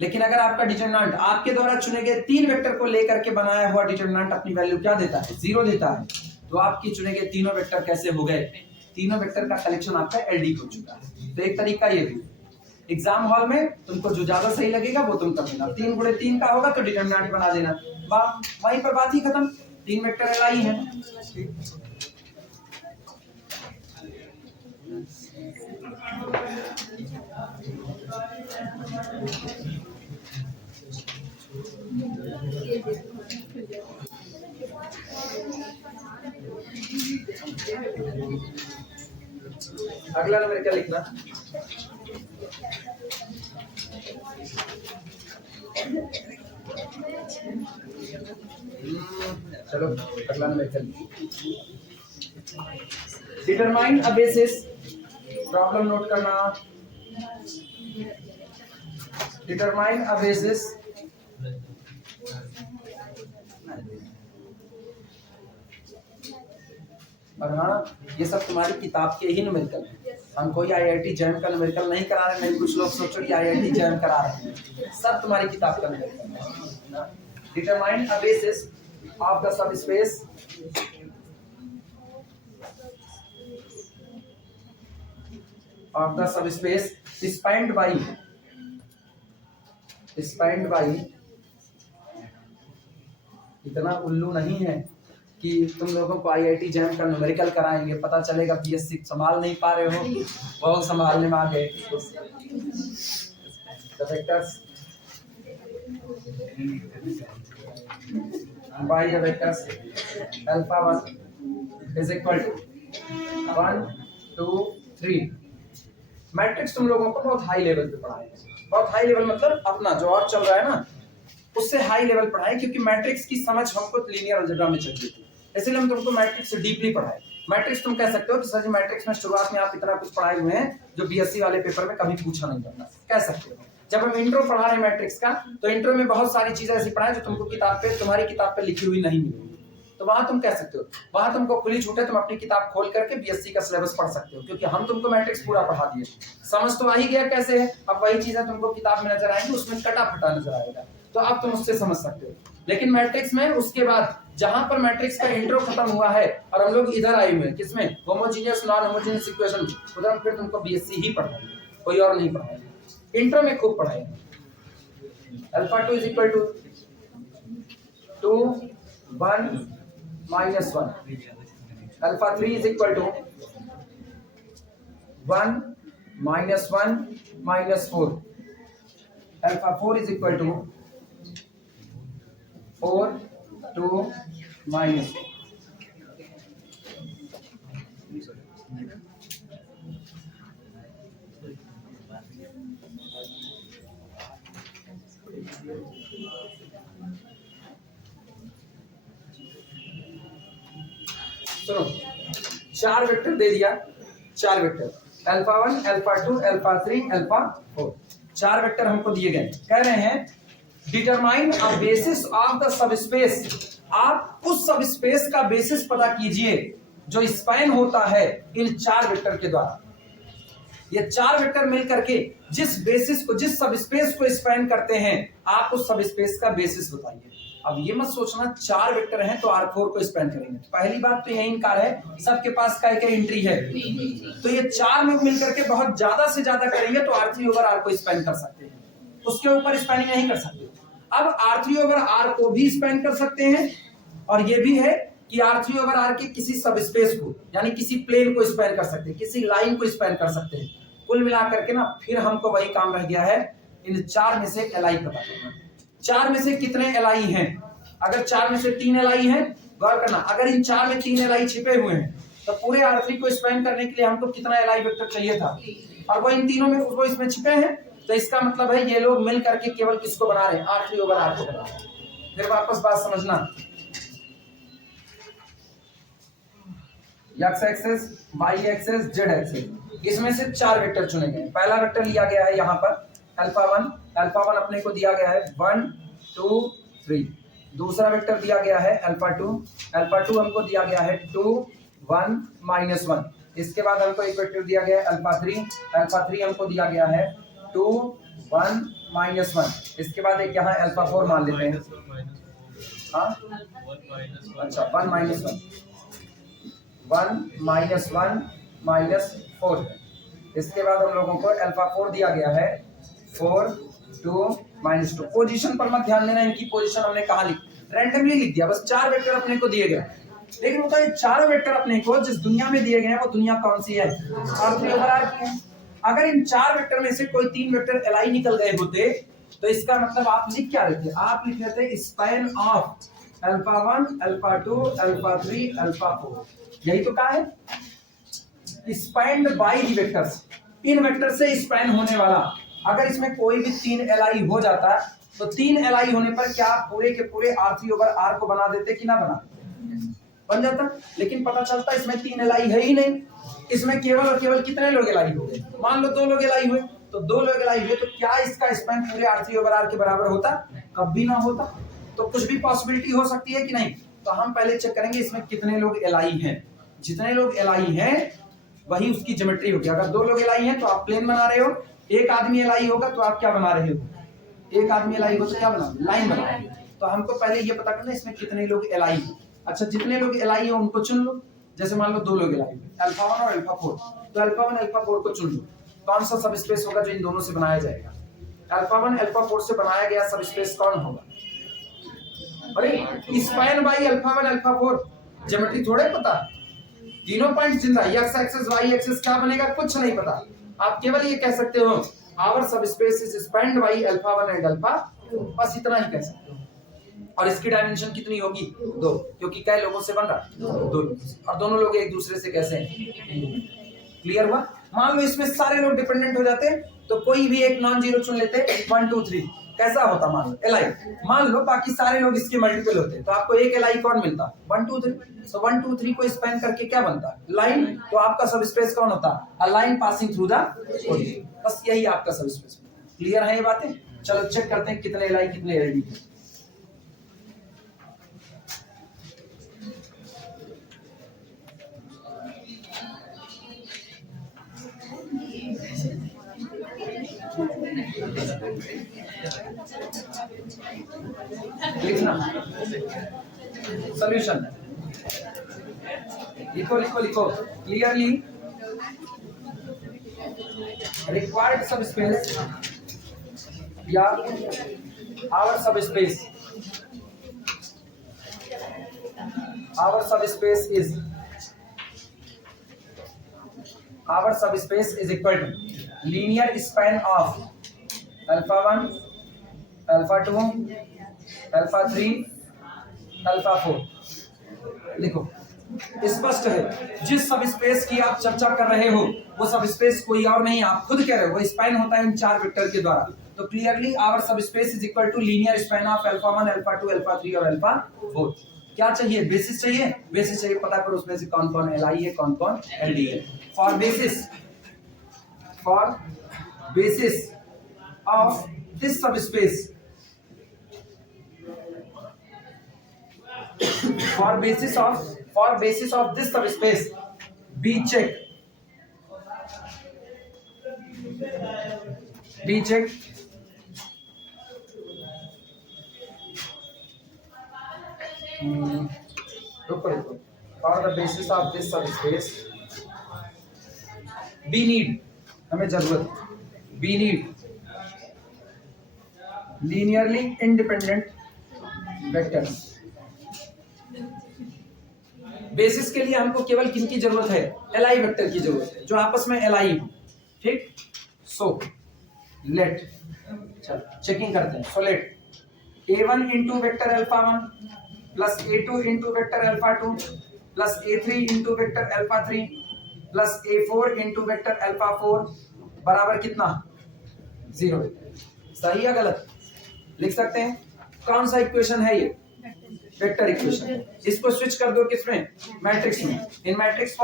लेकिन अगर आपका determinant आपके द्वारा चुने गए 3 वेक्टर को लेकर के बनाया हुआ डिटरमिनेंट अपनी वैल्यू क्या देता है, 0 देता है, तो आपके चुने गए तीनों वेक्टर कैसे हो गए, तीनों वेक्टर का कलेक्शन आपका एलडी हो चुका है। तो एक तरीका ये भी, एग्जाम हॉल में तुमको जो ज्यादा सही लगेगा वो तुम कर देना, 3 गुणे 3 का होगा तो डिटरमिनेंट बना देना, वहीं पर बात ही खत्म। 3 वेक्टर एलआई है। अगला नंबर क्या लिखना, चलो अगला नंबर क्या लिखना, determine a basis, problem note करना, डिटरमाइन अ बेसिस और हाँ ये सब तुम्हारी किताब के ही न्यूमेरिकल है, हम कोई आईआईटी जैम का न्यूमेरिकल नहीं करा रहे, नहीं कुछ लोग सोचो कि आईआईटी जैम करा रहे हैं, सब तुम्हारी किताब का न्यूमेरिकल है। Determine a basis of the subspace of the subspace spanned by इतना उल्लू नहीं है कि तुम लोगों को आईआईटी जैम का न्यूमेरिकल कराएंगे, पता चलेगा बीएससी संभाल नहीं पा रहे हो, बहुत संभालने में आ गए। The vectors by the vectors alpha 1 is equal to 1 2 3। Matrix तुम लोगों को बहुत हाई लेवल पे पढ़ाए, बहुत हाई लेवल मतलब अपना जो और चल रहा है ना उससे हाई लेवल पढ़ाए, क्योंकि मैट्रिक्स की समझ हमको लीनियर अलजेब्रा में चाहिए थी, इसलिए हम तुमको मैट्रिक्स से डीपली पढ़ाए। मैट्रिक्स तुम कह सकते हो कि सर जी मैट्रिक्स में शुरुआत में आप इतना कुछ पढ़ाए हुए हैं जो बीएससी वाले पेपर में कभी पूछा नहीं जाता, कह सकते हो। जब हम इंट्रो पढ़ा रहे हैं मैट्रिक्स का, तो इंट्रो में बहुत सारी चीजें ऐसी पढ़ाए जो तुमको किताब पे, तुम्हारी किताब पे लिखी हुई नहीं मिलेगी, तो वहां तुम कह सकते हो, वहां तुमको खुली छूट है, तुम अपनी किताब खोल करके बीएससी का सिलेबस पढ़ सकते हो, क्योंकि हम तुमको मैट्रिक्स पूरा पढ़ा दिए, समझ तो आ ही गया कैसे है। अब वही चीजें तुमको किताब में नजर आएंगी, उसमें कटा फटा नजर आएगा, तो अब तुम उससे समझ सकते हो। लेकिन मैट्रिक्स में उसके बाद जहां पर मैट्रिक्स का इंट्रो खत्म हुआ है और हम लोग इधर आए हुए हैं किसमें, होमोजेनियस नॉन होमोजेनियस इक्वेशन, उधर फिर तुमको बीएससी ही पढ़ाएंगे, कोई और नहीं पढ़ाएंगे। इंट्रो में खूब पढ़ाएंगे। Alpha 2 is equal to 2 1 minus 1, alpha 3 is equal to 1 minus 1 minus 4, alpha 4 is equal to 4 2 minus 4। सुनो, 4 वेक्टर दे दिया, 4 vector alpha 1 alpha 2 alpha 3 alpha 4, 4 vector हमको दिए गए। कह रहे हैं determine a basis of the subspace, आप उस सबस्पेस का बेसिस पता कीजिए जो स्पैन होता है इन 4 वेक्टर के द्वारा। ये 4 वेक्टर मिल करके जिस बेसिस को, जिस सबस्पेस को स्पैन करते हैं, आप उस सबस्पेस का बेसिस बताइए। अब ये मत सोचना 4 वेक्टर हैं तो R4 को स्पैन करेंगे, पहली बात तो यही इनकार है, सबके पास क्या एंट्री है, तो ये 4 में मिलकर के बहुत ज्यादा से ज्यादा करेंगे तो R3 ओवर R को स्पैन कर सकते हैं, उसके ऊपर स्पैनिंग नहीं कर सकते। अब R3 ओवर R को भी स्पैन कर सकते हैं, और ये भी है कि R3 ओवर R के किसी सबस्पेस को, यानी किसी प्लेन को स्पैन कर सकते हैं, किसी लाइन को स्पैन कर सकते हैं। कुल मिलाकर के ना फिर हमको वही काम रह गया है, इन 4 में से एलआई पता करना। 4 में से कितने एलआई हैं? अगर 4 में से 3 एलआई हैं, गौर करना, अगर इन 4 में 3 एलआई छिपे हुए हैं तो पूरे R3 को स्पैन करने के लिए हमको कितना एलआई वेक्टर चाहिए था, और वो इन तीनों में वो इसमें छिपे हैं, तो इसका मतलब है ये लोग मिल करके केवल किसको बना रहे हैं, R3 ओवर R को बना रहे हैं। फिर वापस बात समझना, x axis, y axis, z axis, इसमें से 4 वेक्टर चुने गए। पहला वेक्टर लिया गया है यहाँ पर अल्फा 1 अपने को दिया गया है 1 2 3। दूसरा वेक्टर दिया गया है अल्फा 2 हमको दिया गया है 2 1 -1। इसके बाद हमको एक वेक्टर दिया गया है अल्फा 3 हमको दिया गया है 2 1 -1। इसके बाद एक यहाँ अल्फा 4 मान लेते हैं। हाँ अच्छा 1 -1 इसके बाद हम लोगों को अल्फा 4 दिया गया है 4 2 -2। पोजीशन पर मत ध्यान देना, इनकी पोजीशन हमने कहाँ लिखी, रैंडमली लिख दिया, बस 4 वेक्टर अपने को दिए गए। लेकिन बताओ ये चारों वेक्टर अपने को जिस दुनिया में दिए गए हैं वो दुनिया कौन सी है, R3/R की है। अगर इन 4 वेक्टर में से कोई 3 वेक्टर एलआई निकल गए होते तो इसका मतलब आप लिख क्या लेते, आप लिख लेते span of alpha 1 alpha 2 alpha 3 alpha 4। यही तो कहा है spend by the vectors, in vector से स्पैन होने वाला। अगर इसमें कोई भी 3 एलआई हो जाता तो 3 एलआई होने पर क्या पूरे के पूरे R3/R को बना देते कि ना बन जाता। लेकिन पता चलता इसमें 3 एलआई है ही नहीं, इसमें केवल और केवल कितने लोग एलआई हो गए, मान लो 2 लोग एलआई हुए, तो 2 लोग एलआई हुए तो क्या इसका स्पैन पूरे R3/R के बराबर होता, कभी ना होता। तो कुछ भी पॉसिबिलिटी हो सकती है कि नहीं। तो हम पहले चेक करेंगे इसमें कितने लोग एलआई हैं, जितने लोग एलआई हैं वही उसकी ज्योमेट्री होगी। अगर 2 लोग एलआई हैं तो आप प्लेन बना रहे हो, एक आदमी एलआई होगा तो आप क्या बना रहे हो, एक आदमी एलआई हो तो क्या बना, लाइन बना रहे हो। तो हमको पहले ये पता करना इसमें कितने लोग एलआई हैं। अच्छा जितने लोग एलआई हो उनको चुन लो, जैसे मान लो 2 लोग एलआई अल्फा 1 और अल्फा 4, तो अल्फा 1 अल्फा 4 को चुन लो। कौन सा सब स्पेस होगा जो इन दोनों से बनाया जाएगा, अल्फा 1 अल्फा 4 से बनाया गया सब स्पेस कौन होगा। अरे span by alpha 1 alpha 4 geometry थोड़े पता, तीनों पॉइंट जिंदा, एक्स एक्सिस वाई एक्सिस क्या बनेगा कुछ नहीं पता। आप केवल ये कह सकते हो our subspace is spend by alpha 1 and alpha 4, बस इतना ही कह सकते हो। और इसकी डायमेंशन कितनी होगी 2, क्योंकि कई लोगों से बन रहा 2 लोगों से, और दोनों लोग एक दूसरे से कैसे हैं। क्लियर हुआ। मान लो इसमें सारे लोग डिपेंडेंट हो जाते तो कोई भी एक नॉन जीरो चुन लेते 1 2 3, कैसा होता, मान लो एलआई, मान लो बाकी सारे लोग इसके मल्टीपल होते तो आपको एक एलआई कौन मिलता 1 2 3। सो 1 2 3 को स्पैन करके क्या बनता, लाइन। तो आपका सब स्पेस कौन होता, a line passing through the origin, बस यही आपका सब स्पेस। क्लियर है ये बातें। चलो चेक करते हैं कितने एलआई कितने एलडी है। लिखना सॉल्यूशन, लिखो लिखो लिखो क्लियरली। रिक्वायर्ड सब स्पेस या our subspace, our subspace is equal to linear span of alpha 1 alpha 2 alpha 3 alpha 4। लिखो स्पष्ट है, जिस सब स्पेस की आप चर्चा कर रहे हो वो सब स्पेस कोई और नहीं, आप खुद कह रहे हो वो स्पैन होता है इन 4 वेक्टर के द्वारा। तो clearly our subspace is equal to linear span of alpha 1 alpha 2 alpha 3 और अल्फा 4। क्या चाहिए, बेसिस चाहिए, बेसिस चाहिए, पता करो उसमें से कौन कौन एलआई है कौन कौन एलडी है। फॉर बेसिस ऑफ दिस सब space, for basis of this subspace b check रुको for the basis of this subspace b need, हमें जरूरत b need linearly independent vectors। Basis के लिए हमको केवल किनकी जरूरत है, एलआई वेक्टर की जरूरत है जो आपस में एलआई हो। ठीक, सो लेट चेकिंग करते हैं। So let a1 into vector alpha 1 plus a2 into vector alpha 2 plus a3 into vector alpha 3 plus a4 into vector alpha 4 बराबर कितना 0। सही या गलत लिख सकते हैं। कौन सा इक्वेशन है ये, वेक्टर इक्वेशन। इसको स्विच कर दो किसमें, मैट्रिक्स में। इन मैट्रिक्स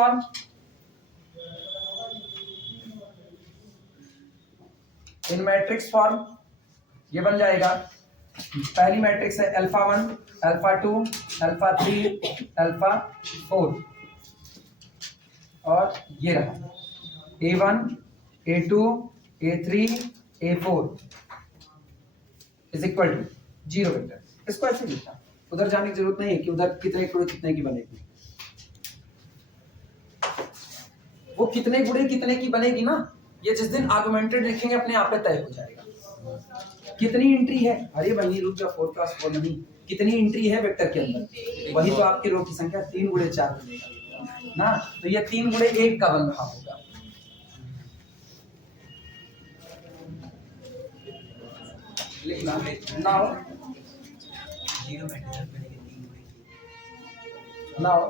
फॉर्म ये बन जाएगा, पहली मैट्रिक्स है अल्फा 1 अल्फा 2 अल्फा 3 अल्फा 4, और ये रहा A1 A2 A3 A4 is equal to 0 vector. इसको ऐसे लिखना, उधर जाने की जरूरत नहीं है कि उधर कितने गुणे कितने की बनेगी, वो कितने गुणे कितने की बनेगी ना, ये जिस दिन आर्गुमेंटेड लिखेंगे अपने आप पे तय हो जाएगा। कितनी एंट्री है, अरे वही रुक जा, 4 + 4 नहीं, कितनी एंट्री है वेक्टर के अंदर, वही तो आपकी रो की संख्या 3 × 4 बनेगा ना, तो ये 3 × 1 का बन रहा होगा। लिखना now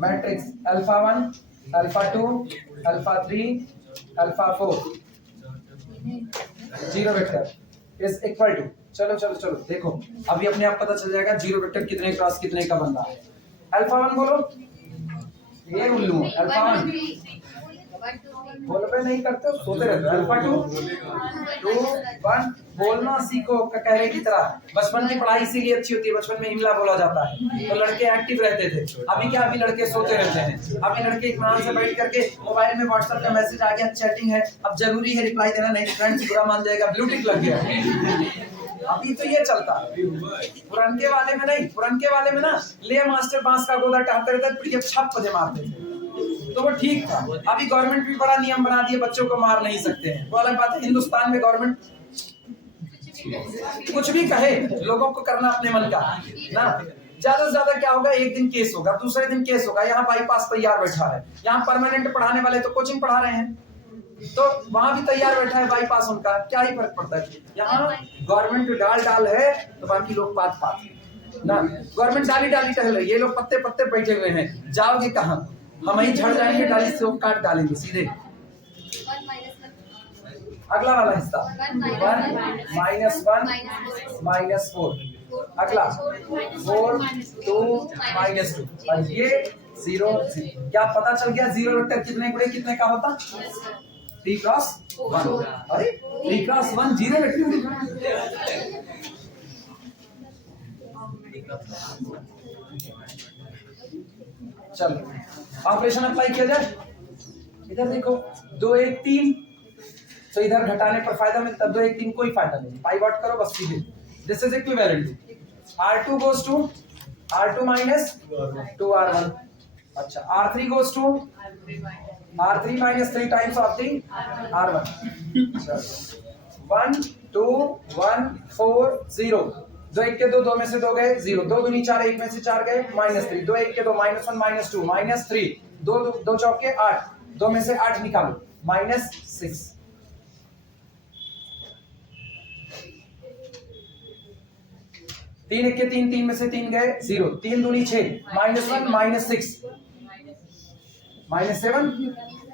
matrix α1 α2 α3 α4 0 vector is equal to, चलो चलो चलो देखो अभी अपने आप पता चल जाएगा 0 वेक्टर कितने क्रॉस कितने का बन रहा है। α1 बोलो, ये उल्लू α1 बोल पे नहीं करते हो, सोते रहते हो। α2 2 1 बोलना सीखो ककहरे की तरह। बचपन की पढ़ाई इसीलिए अच्छी होती है, बचपन में हिमला बोला जाता है तो लड़के एक्टिव रहते थे। अभी क्या, अभी लड़के सोते रहते हैं। अभी लड़के इत्मीनान से बैठ करके मोबाइल में व्हाट्सएप का मैसेज आ गया, चैटिंग है, अब जरूरी है रिप्लाई देना, नहीं फ्रेंड्स बुरा मान जाएगा, ब्लू टिक लग गया। अभी तो ये चलता है, पुरनके वाले में नहीं, पुरनके वाले में ना ले मास्टर बांस का गोला टहते रहते, पीडीएफ छप पदे मारते थे तो वो ठीक था। अभी गवर्नमेंट भी बड़ा नियम बना दिए, बच्चों को मार नहीं सकते हैं, वो अलग बात है। हिंदुस्तान में गवर्नमेंट कुछ भी कहे, लोगों को करना अपने मन का ना। ज्यादा से ज्यादा क्या होगा, एक दिन केस होगा, दूसरे दिन केस होगा। यहाँ बाईपास तैयार बैठा है, यहाँ परमानेंट पढ़ाने वाले तो कोचिंग पढ़ा रहे हैं, तो वहां भी तैयार बैठा है बाईपास, उनका क्या ही फर्क पड़ता है। यहाँ गवर्नमेंट डाल है तो बाकी लोग पात ना, गवर्नमेंट डाली टहल रही है, ये लोग पत्ते पत्ते बैठे हुए हैं। जाओगे कहाँ, हम ही झड़ जाएंगे, डाली से काट डालेंगे सीधे। अगला वाला हिस्सा 1 -1 -4, अगला 4 2 -2 और ये 0 0। क्या पता चल गया 0 वेक्टर कितने गुणे कितने का होता, 3 × 1। अरे 3 × 1 0 वेक्टर। चलो ऑपरेशन अप्लाई किया जाए। इधर देखो 2 1 3, तो इधर घटाने पर फायदा मिलता, 2 1 3 कोई फायदा नहीं, पाइवॉट करो बस सीधे। This is equivalent to R2 goes to R2 - 2R1। अच्छा R3 goes to R3 - 3 times of the R1। 1 2 1 4 0, 2 1 के 2, 2 में से 2 गए 0, 2 दूनी 4, 1 में से 4 गए -3, 2 1 के 2 -1 -2 -3, 2 चौके 8, 2 में से 8 निकालो -6। 3 1 के 3, 3 में से 3 गए 0, 3 दूनी 6 -1 -6 -7,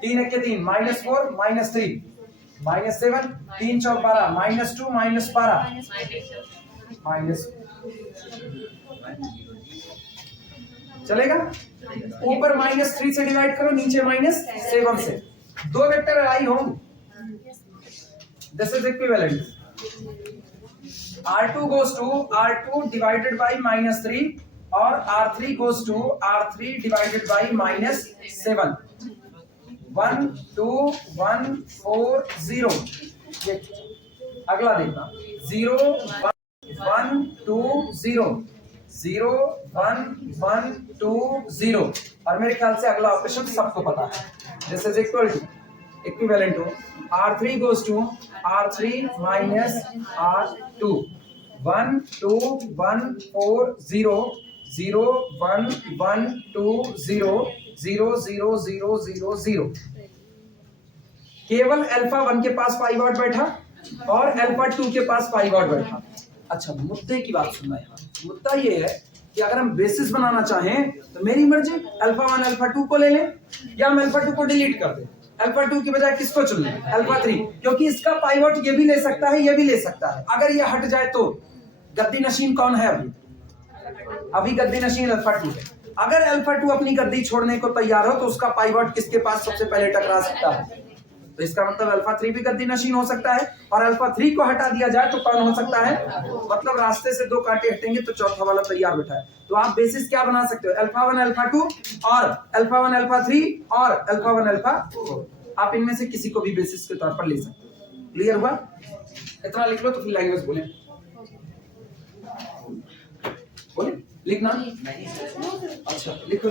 3 1 के 3 -4 -3 -7, 3 चौक 12 -2 -12 चलेगा। ऊपर -3 से डिवाइड करो, नीचे -7 से, 2 वेक्टर आई होंगे। This is equivalent. R2 goes to R2 divided by -3 और R3 goes to R3 divided by -7। 1 2 1 4 0। अगला देखना 0 1 2 0 0 1 1 2 0। और मेरे ख्याल से अगला ऑपरेशन सबको पता है। This is equal to equivalent to R3 goes to R3 minus R2। 1 2 1 4 0 0 1 1 2 0 0 0 0 0 0। केवल α1 के पास पाइवॉट बैठा और α2 के पास पाइवॉट बैठा। अच्छा मुद्दे की बात सुनना, यहाँ मुद्दा ये है कि अगर हम बेसिस बनाना चाहें तो मेरी मर्जी, α1 α2 को ले लें या हम α2 को डिलीट कर दें, α2 की बजाय किसको चुन लें, α3, क्योंकि इसका पाइवॉट ये भी ले सकता है, ये भी ले सकता है। अगर ये हट जाए तो गद्दी नशीन कौन है, अभी गद्दी नशीन α2 है। अगर α2 अपनी गद्दी छोड़ने को तैयार हो तो उसका पाइवॉट किसके पास सबसे पहले टकरा सकता है, तो इसका मतलब अल्फा 3 भी गद्दी नशीन हो सकता है, और अल्फा 3 को हटा दिया जाए तो कौन हो सकता है, मतलब रास्ते से 2 कांटे हटेंगे तो चौथा वाला तैयार बैठा है। तो आप बेसिस क्या बना सकते हो, अल्फा 1 अल्फा 2 और अल्फा 1 अल्फा 3 और अल्फा 1 अल्फा 4। आप इनमें से किसी को भी बेसिस के तौर पर ले सकते हो। क्लियर हुआ? इतना लिख लो तो फिर लैंग्वेज बोले बोले लिखना। अच्छा लिखो,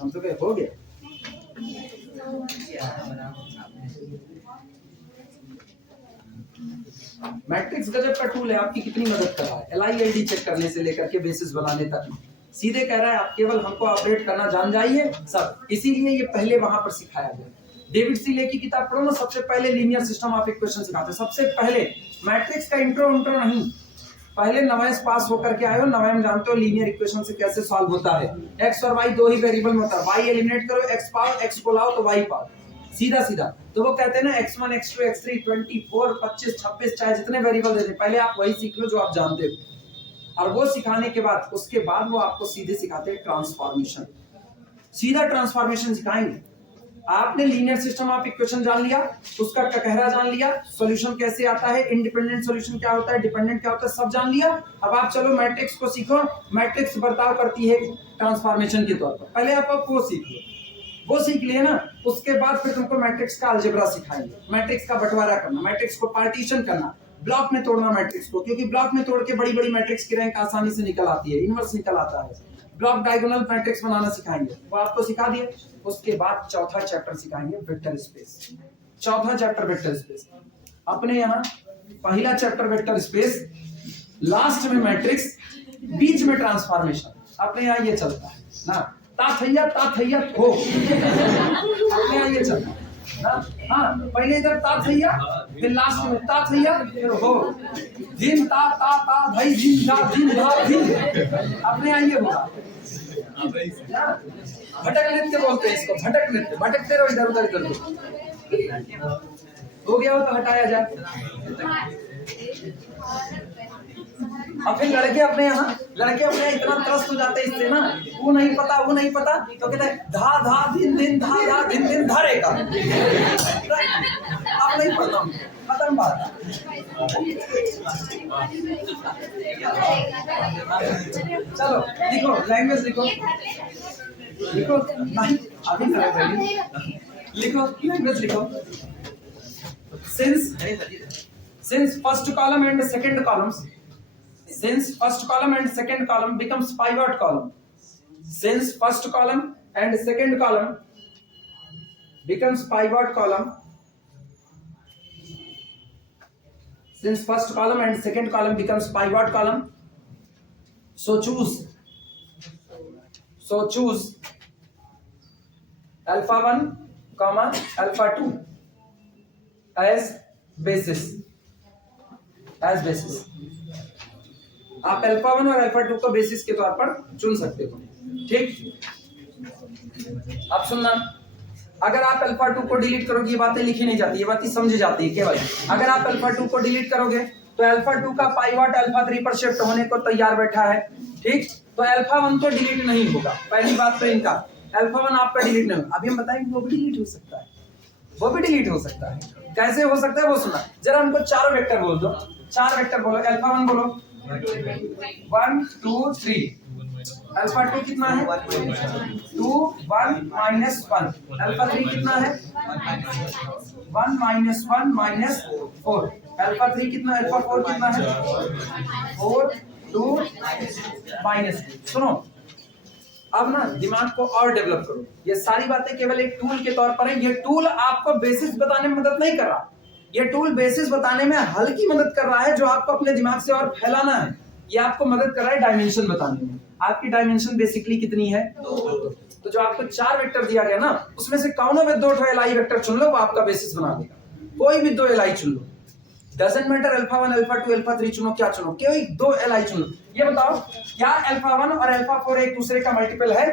हम तो हो गया। मैट्रिक्स गजब का टूल है, आपकी कितनी मदद कर रहा है LILD चेक करने से लेकर के बेसिस बनाने तक। सीधे कह रहा है आप केवल हमको अपडेट करना जान जाइए सब, इसीलिए ये पहले वहां पर सिखाया गया। डेविड सी ले की किताब पढ़ो ना, सबसे पहले लीनियर सिस्टम ऑफ इक्वेशन सिखाते, सबसे पहले मैट्रिक्स का इंट्रो नहीं, पहले नवेस पास होकर के आए हो, नवेम जानते हो लीनियर इक्वेशन से कैसे सॉल्व होता है। एक्स और वाई 2 ही वेरिएबल में होता है, वाई एलिमिनेट करो, एक्स पाओ, एक्स को लाओ तो वाई पाओ, सीधा सीधा। तो वो कहते हैं ना x1 x2 x3 24 25 26 चाहे जितने वेरिएबल दे दे, पहले आप वही सीख लो जो आप जानते हो, और वो सिखाने के बाद उसके बाद वो आपको सीधे सिखाते हैं ट्रांसफॉर्मेशन, सीधा ट्रांसफॉर्मेशन सिखाएंगे। आपने लीनियर सिस्टम ऑफ इक्वेशन जान लिया, उसका ककहरा जान लिया, सॉल्यूशन कैसे आता है, इंडिपेंडेंट सॉल्यूशन क्या होता है, डिपेंडेंट क्या होता है, सब जान लिया। अब आप चलो मैट्रिक्स को सीखो, मैट्रिक्स बर्ताव करती है ट्रांसफॉर्मेशन के तौर पर, पहले आप वो सीख लो, वो सीख लिए ना, उसके बाद फिर तुमको मैट्रिक्स का अलजेब्रा सिखाएंगे, मैट्रिक्स का बंटवारा करना, मैट्रिक्स को पार्टीशन करना, ब्लॉक में तोड़ना मैट्रिक्स को, क्योंकि ब्लॉक में तोड़ के बड़ी बड़ी मैट्रिक्स की रैंक आसानी से निकल आती है, इनवर्स निकल आता है। ब्लॉक डायगोनल मैट्रिक्स बनाना सिखाएंगे, वो आपको सिखा दिए। उसके बाद चौथा चैप्टर सिखाएंगे वेक्टर स्पेस, चौथा चैप्टर वेक्टर स्पेस। अपने यहाँ पहला चैप्टर वेक्टर स्पेस, लास्ट में मैट्रिक्स, बीच में ट्रांसफॉर्मेशन। अपने यहाँ ये चलता है ना, ताथैया हो, अपने यहाँ ये चलता है ना। हाँ, पहले इधर ताथैया, फिर लास्ट में ताथैया, फिर हो, दिन ता ता ता भाई दिन धा दिन धा दिन, अपने यहाँ ये होगा। भटक नृत्य बोलते हैं इसको, भटक नृत्य, भटकते रहो इधर उधर इधर। हो गया हो तो हटाया जाए। और फिर लड़के अपने यहाँ इतना त्रस्त हो जाते हैं इससे ना, वो नहीं पता तो कहते हैं धा धा दिन दिन धा धा दिन दिन धारे का। आप नहीं पढ़ता, खत्म बात। चलो लिखो, लैंग्वेज लिखो नहीं अभी लिखो, लैंग्वेज लिखो। Since first column and second columns, since first column and second column becomes pivot column, since first column and second column becomes pivot column, since first column and second column becomes pivot column, so choose alpha 1 comma alpha 2 as basis, as basis। आप alpha 1 और alpha 2 को basis के तौर पर चुन सकते हो, ठीक। अब सुनना, अगर आप अल्फा 2 को डिलीट करोगे, ये बातें लिखी नहीं जाती, ये बातें समझी जाती है केवल। अगर आप अल्फा 2 को डिलीट करोगे तो अल्फा 2 का पाइवट अल्फा 3 पर शिफ्ट होने को तैयार बैठा है, ठीक। तो अल्फा 1 तो डिलीट नहीं होगा, पहली बात तो इनका अल्फा 1 आपका डिलीट नहीं होगा। अभी हम बताएंगे वो भी डिलीट हो सकता है, वो भी डिलीट हो सकता है। कैसे हो सकता है वो सुना जरा, हमको चारों वेक्टर बोल दो, 4 वेक्टर बोलो। अल्फा 1 बोलो 1 2 3, अल्फा 2 कितना है 2 1 माइनस 1, अल्फा 3 कितना है 1 माइनस 1 माइनस 4, अल्फा 3 कितना, अल्फा 4 कितना है 4 2 माइनस। सुनो अब ना दिमाग को और डेवलप करो, ये सारी बातें केवल एक टूल के तौर पर है। ये टूल आपको बेसिस बताने में मदद नहीं कर रहा, ये टूल बेसिस बताने में हल की मदद कर रहा है, जो आपको अपने दिमाग से और फैलाना है। ये आपको मदद कर रहा है डायमेंशन बताने में। आपकी डायमेंशन बेसिकली कितनी है 2। तो जो आपको 4 वेक्टर दिया गया ना, उसमें से कौनों में 2 LI वेक्टर चुन लो, वो आपका बेसिस बना देगा। कोई भी 2 LI चुन लो, doesn't matter alpha 1 alpha 2 alpha 3 चुनो, क्या चुनो, कोई 2 LI चुनो। ये बताओ क्या अल्फा 1 और अल्फा 4 एक दूसरे का मल्टीपल है?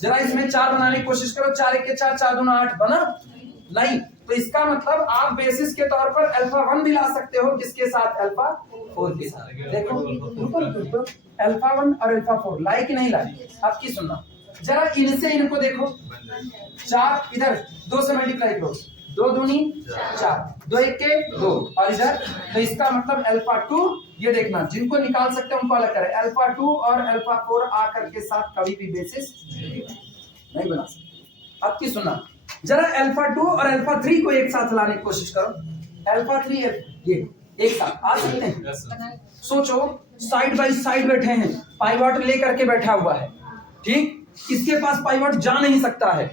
जरा इसमें 4 बनाने की कोशिश करो, 4 1 4 4 2 8 बना नहीं। तो इसका मतलब आप बेसिस के तौर पर अल्फा 1 भी ला सकते हो, किसके साथ, अल्फा 4 के साथ। देखो अल्फा 1 और अल्फा 4 लाए कि नहीं लाए, आपकी सुनना। जरा इनसे इनको देखो, 4 इधर 2 से मल्टीप्लाई करो, 2 दूनी 4, 2 एक के 2 और इधर, तो इसका मतलब अल्फा 2, ये देखना जिनको निकाल सकते हैं उनको अलग करें, अल्फा 2 और अल्फा 4 आकर के साथ कभी भी बेसिस नहीं बना सकते। अब की सुनना, जरा अल्फा 2 और अल्फा 3 को एक साथ लाने की कोशिश करो, अल्फा 3 ये एक साथ आ सकते हैं। सोचो साइड बाय साइड बैठे हैं, पाइवट लेकर के बैठा हुआ है, ठीक, इसके पास पाइवट जा नहीं सकता है,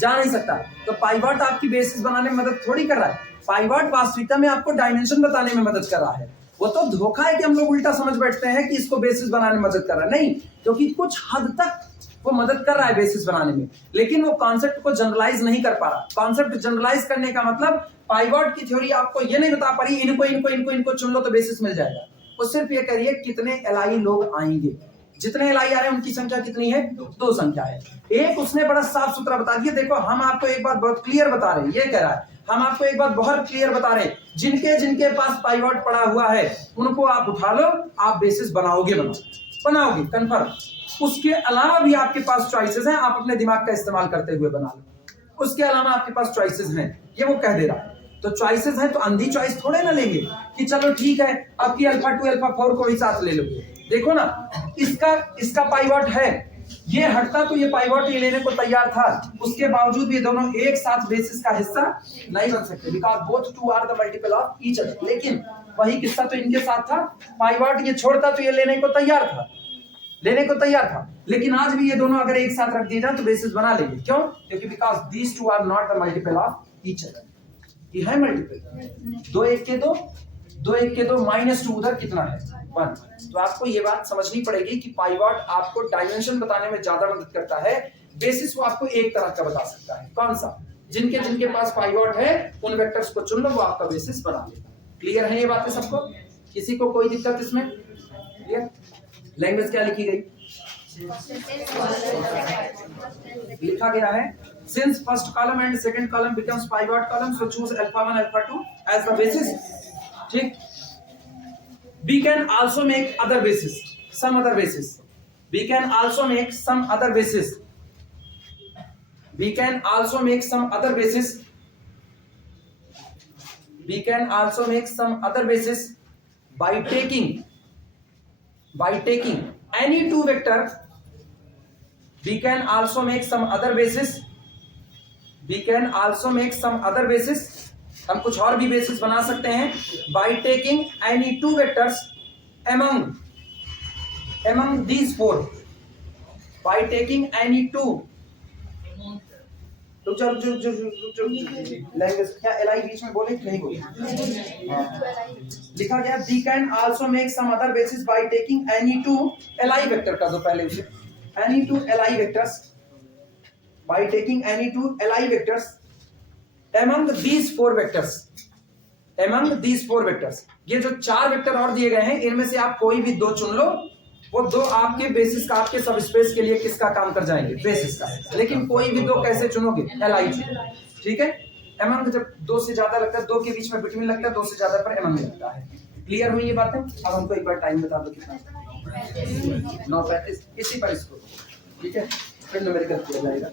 जा नहीं सकता, तो पाइवट आपकी बेसिस बनाने में मदद थोड़ी कर रहा है, पाइवट वास्तविकता में आपको डायमेंशन बताने में मदद कर रहा है। वो तो धोखा है कि हम लोग उल्टा समझ बैठते हैं कि इसको बेसिस बनाने में मदद कर रहा है, नहीं, क्योंकि कुछ हद तक वो मदद कर रहा है बेसिस बनाने में, लेकिन वो कॉन्सेप्ट को जनरलाइज नहीं कर पा रहा। कॉन्सेप्ट जनरलाइज करने का मतलब पाइवट की थ्योरी आपको ये नहीं बता पा रही इनको इनको इनको इनको चुन लो तो बेसिस मिल जाएगा, वो सिर्फ ये कह रही है कितने एलआई लोग आएंगे, जितने एलआई आ रहे हैं उनकी संख्या कितनी है, 2 संख्या है। एक उसने बड़ा साफ सुथरा बता दिया, देखो हम आपको एक बात बहुत क्लियर बता रहे हैं, ये कह रहा है हम आपको एक बात बहुत क्लियर बता रहे हैं, जिनके जिनके पास पाइवट पड़ा हुआ है उनको आप उठा लो, आप बेसिस बनाओगे बनाओगे कंफर्म। उसके अलावा भी आपके पास चॉइसेस हैं, आप अपने दिमाग का इस्तेमाल करते हुए बना लो, उसके अलावा आपके पास चॉइसेस हैं, ये वो कह दे रहा है। तो चॉइसेस हैं तो अंधी चॉइस थोड़े ना लेंगे कि चलो ठीक है आपकी अल्फा 2 अल्फा 4 को भी साथ ले लोगे। देखो ना, इसका पाइवट है, ये हटता तो ये पाइवट ये लेने को तैयार था, उसके बावजूद भी ये दोनों एक साथ बेसिस का हिस्सा नहीं बन सकते, because both two are the multiple of each other. लेकिन वही किस्सा तो इनके साथ था, पाइवट ये छोड़ता तो ये लेने को तैयार था, लेकिन आज भी ये दोनों अगर एक साथ रख दिए जाए तो बेसिस बना लेंगे। क्यों? क्योंकि because these two are not the multiple of each other. ये है मल्टीपल, 2 1 के 2, 2 1 के 2 -2 उधर कितना है 1। तो आपको ये बात समझनी पड़ेगी कि पाइवट आपको डायमेंशन बताने में ज्यादा मदद करता है, बेसिस वो आपको एक तरह का बता सकता है। कौन सा? जिनके पास पाइवट है उन वेक्टर्स को चुन लो, वो आपका बेसिस बना लेगा। क्लियर है ये बातें सबको? किसी को कोई दिक्कत इसमें? क्लियर? लैंग्वेज क्या लिखी गई? लिखा गया है since first column and second column becomes pivot column, so choose alpha 1 alpha 2 as the basis. ठीक, we can also make other basis, some other basis, we can also make some other basis, we can also make some other basis, we can also make some other basis by taking any two vector, we can also make some other basis, we can also make some other basis, हम कुछ और भी basis बना सकते हैं by taking any two vectors among these four, by taking any two, रुक जा language क्या एलआई बीच में बोले कि नहीं बोले? लिखा गया we can also make some other basis by taking any two li vector का, दो पहले उसे any two li vectors, by taking any two li vectors among these four vectors, ये जो 4 वेक्टर और दिए गए हैं इनमें से आप कोई भी 2 चुन लो, वो 2 आपके बेसिस का, आपके सब स्पेस के लिए किसका काम कर जाएंगे? बेसिस का। लेकिन कोई भी 2 कैसे चुनोगे? li चुनो, ठीक है? among जब 2 से ज्यादा लगता है, 2 के बीच में बिटवीन लगता है, 2 से ज्यादा पर among लगता है। क्लियर हुई ये बातें? अब हमको एक बार टाइम बता दो कितना? 9:35, इसी पर इसको, ठीक है? फिर न्यूमेरिकल किया जाएगा।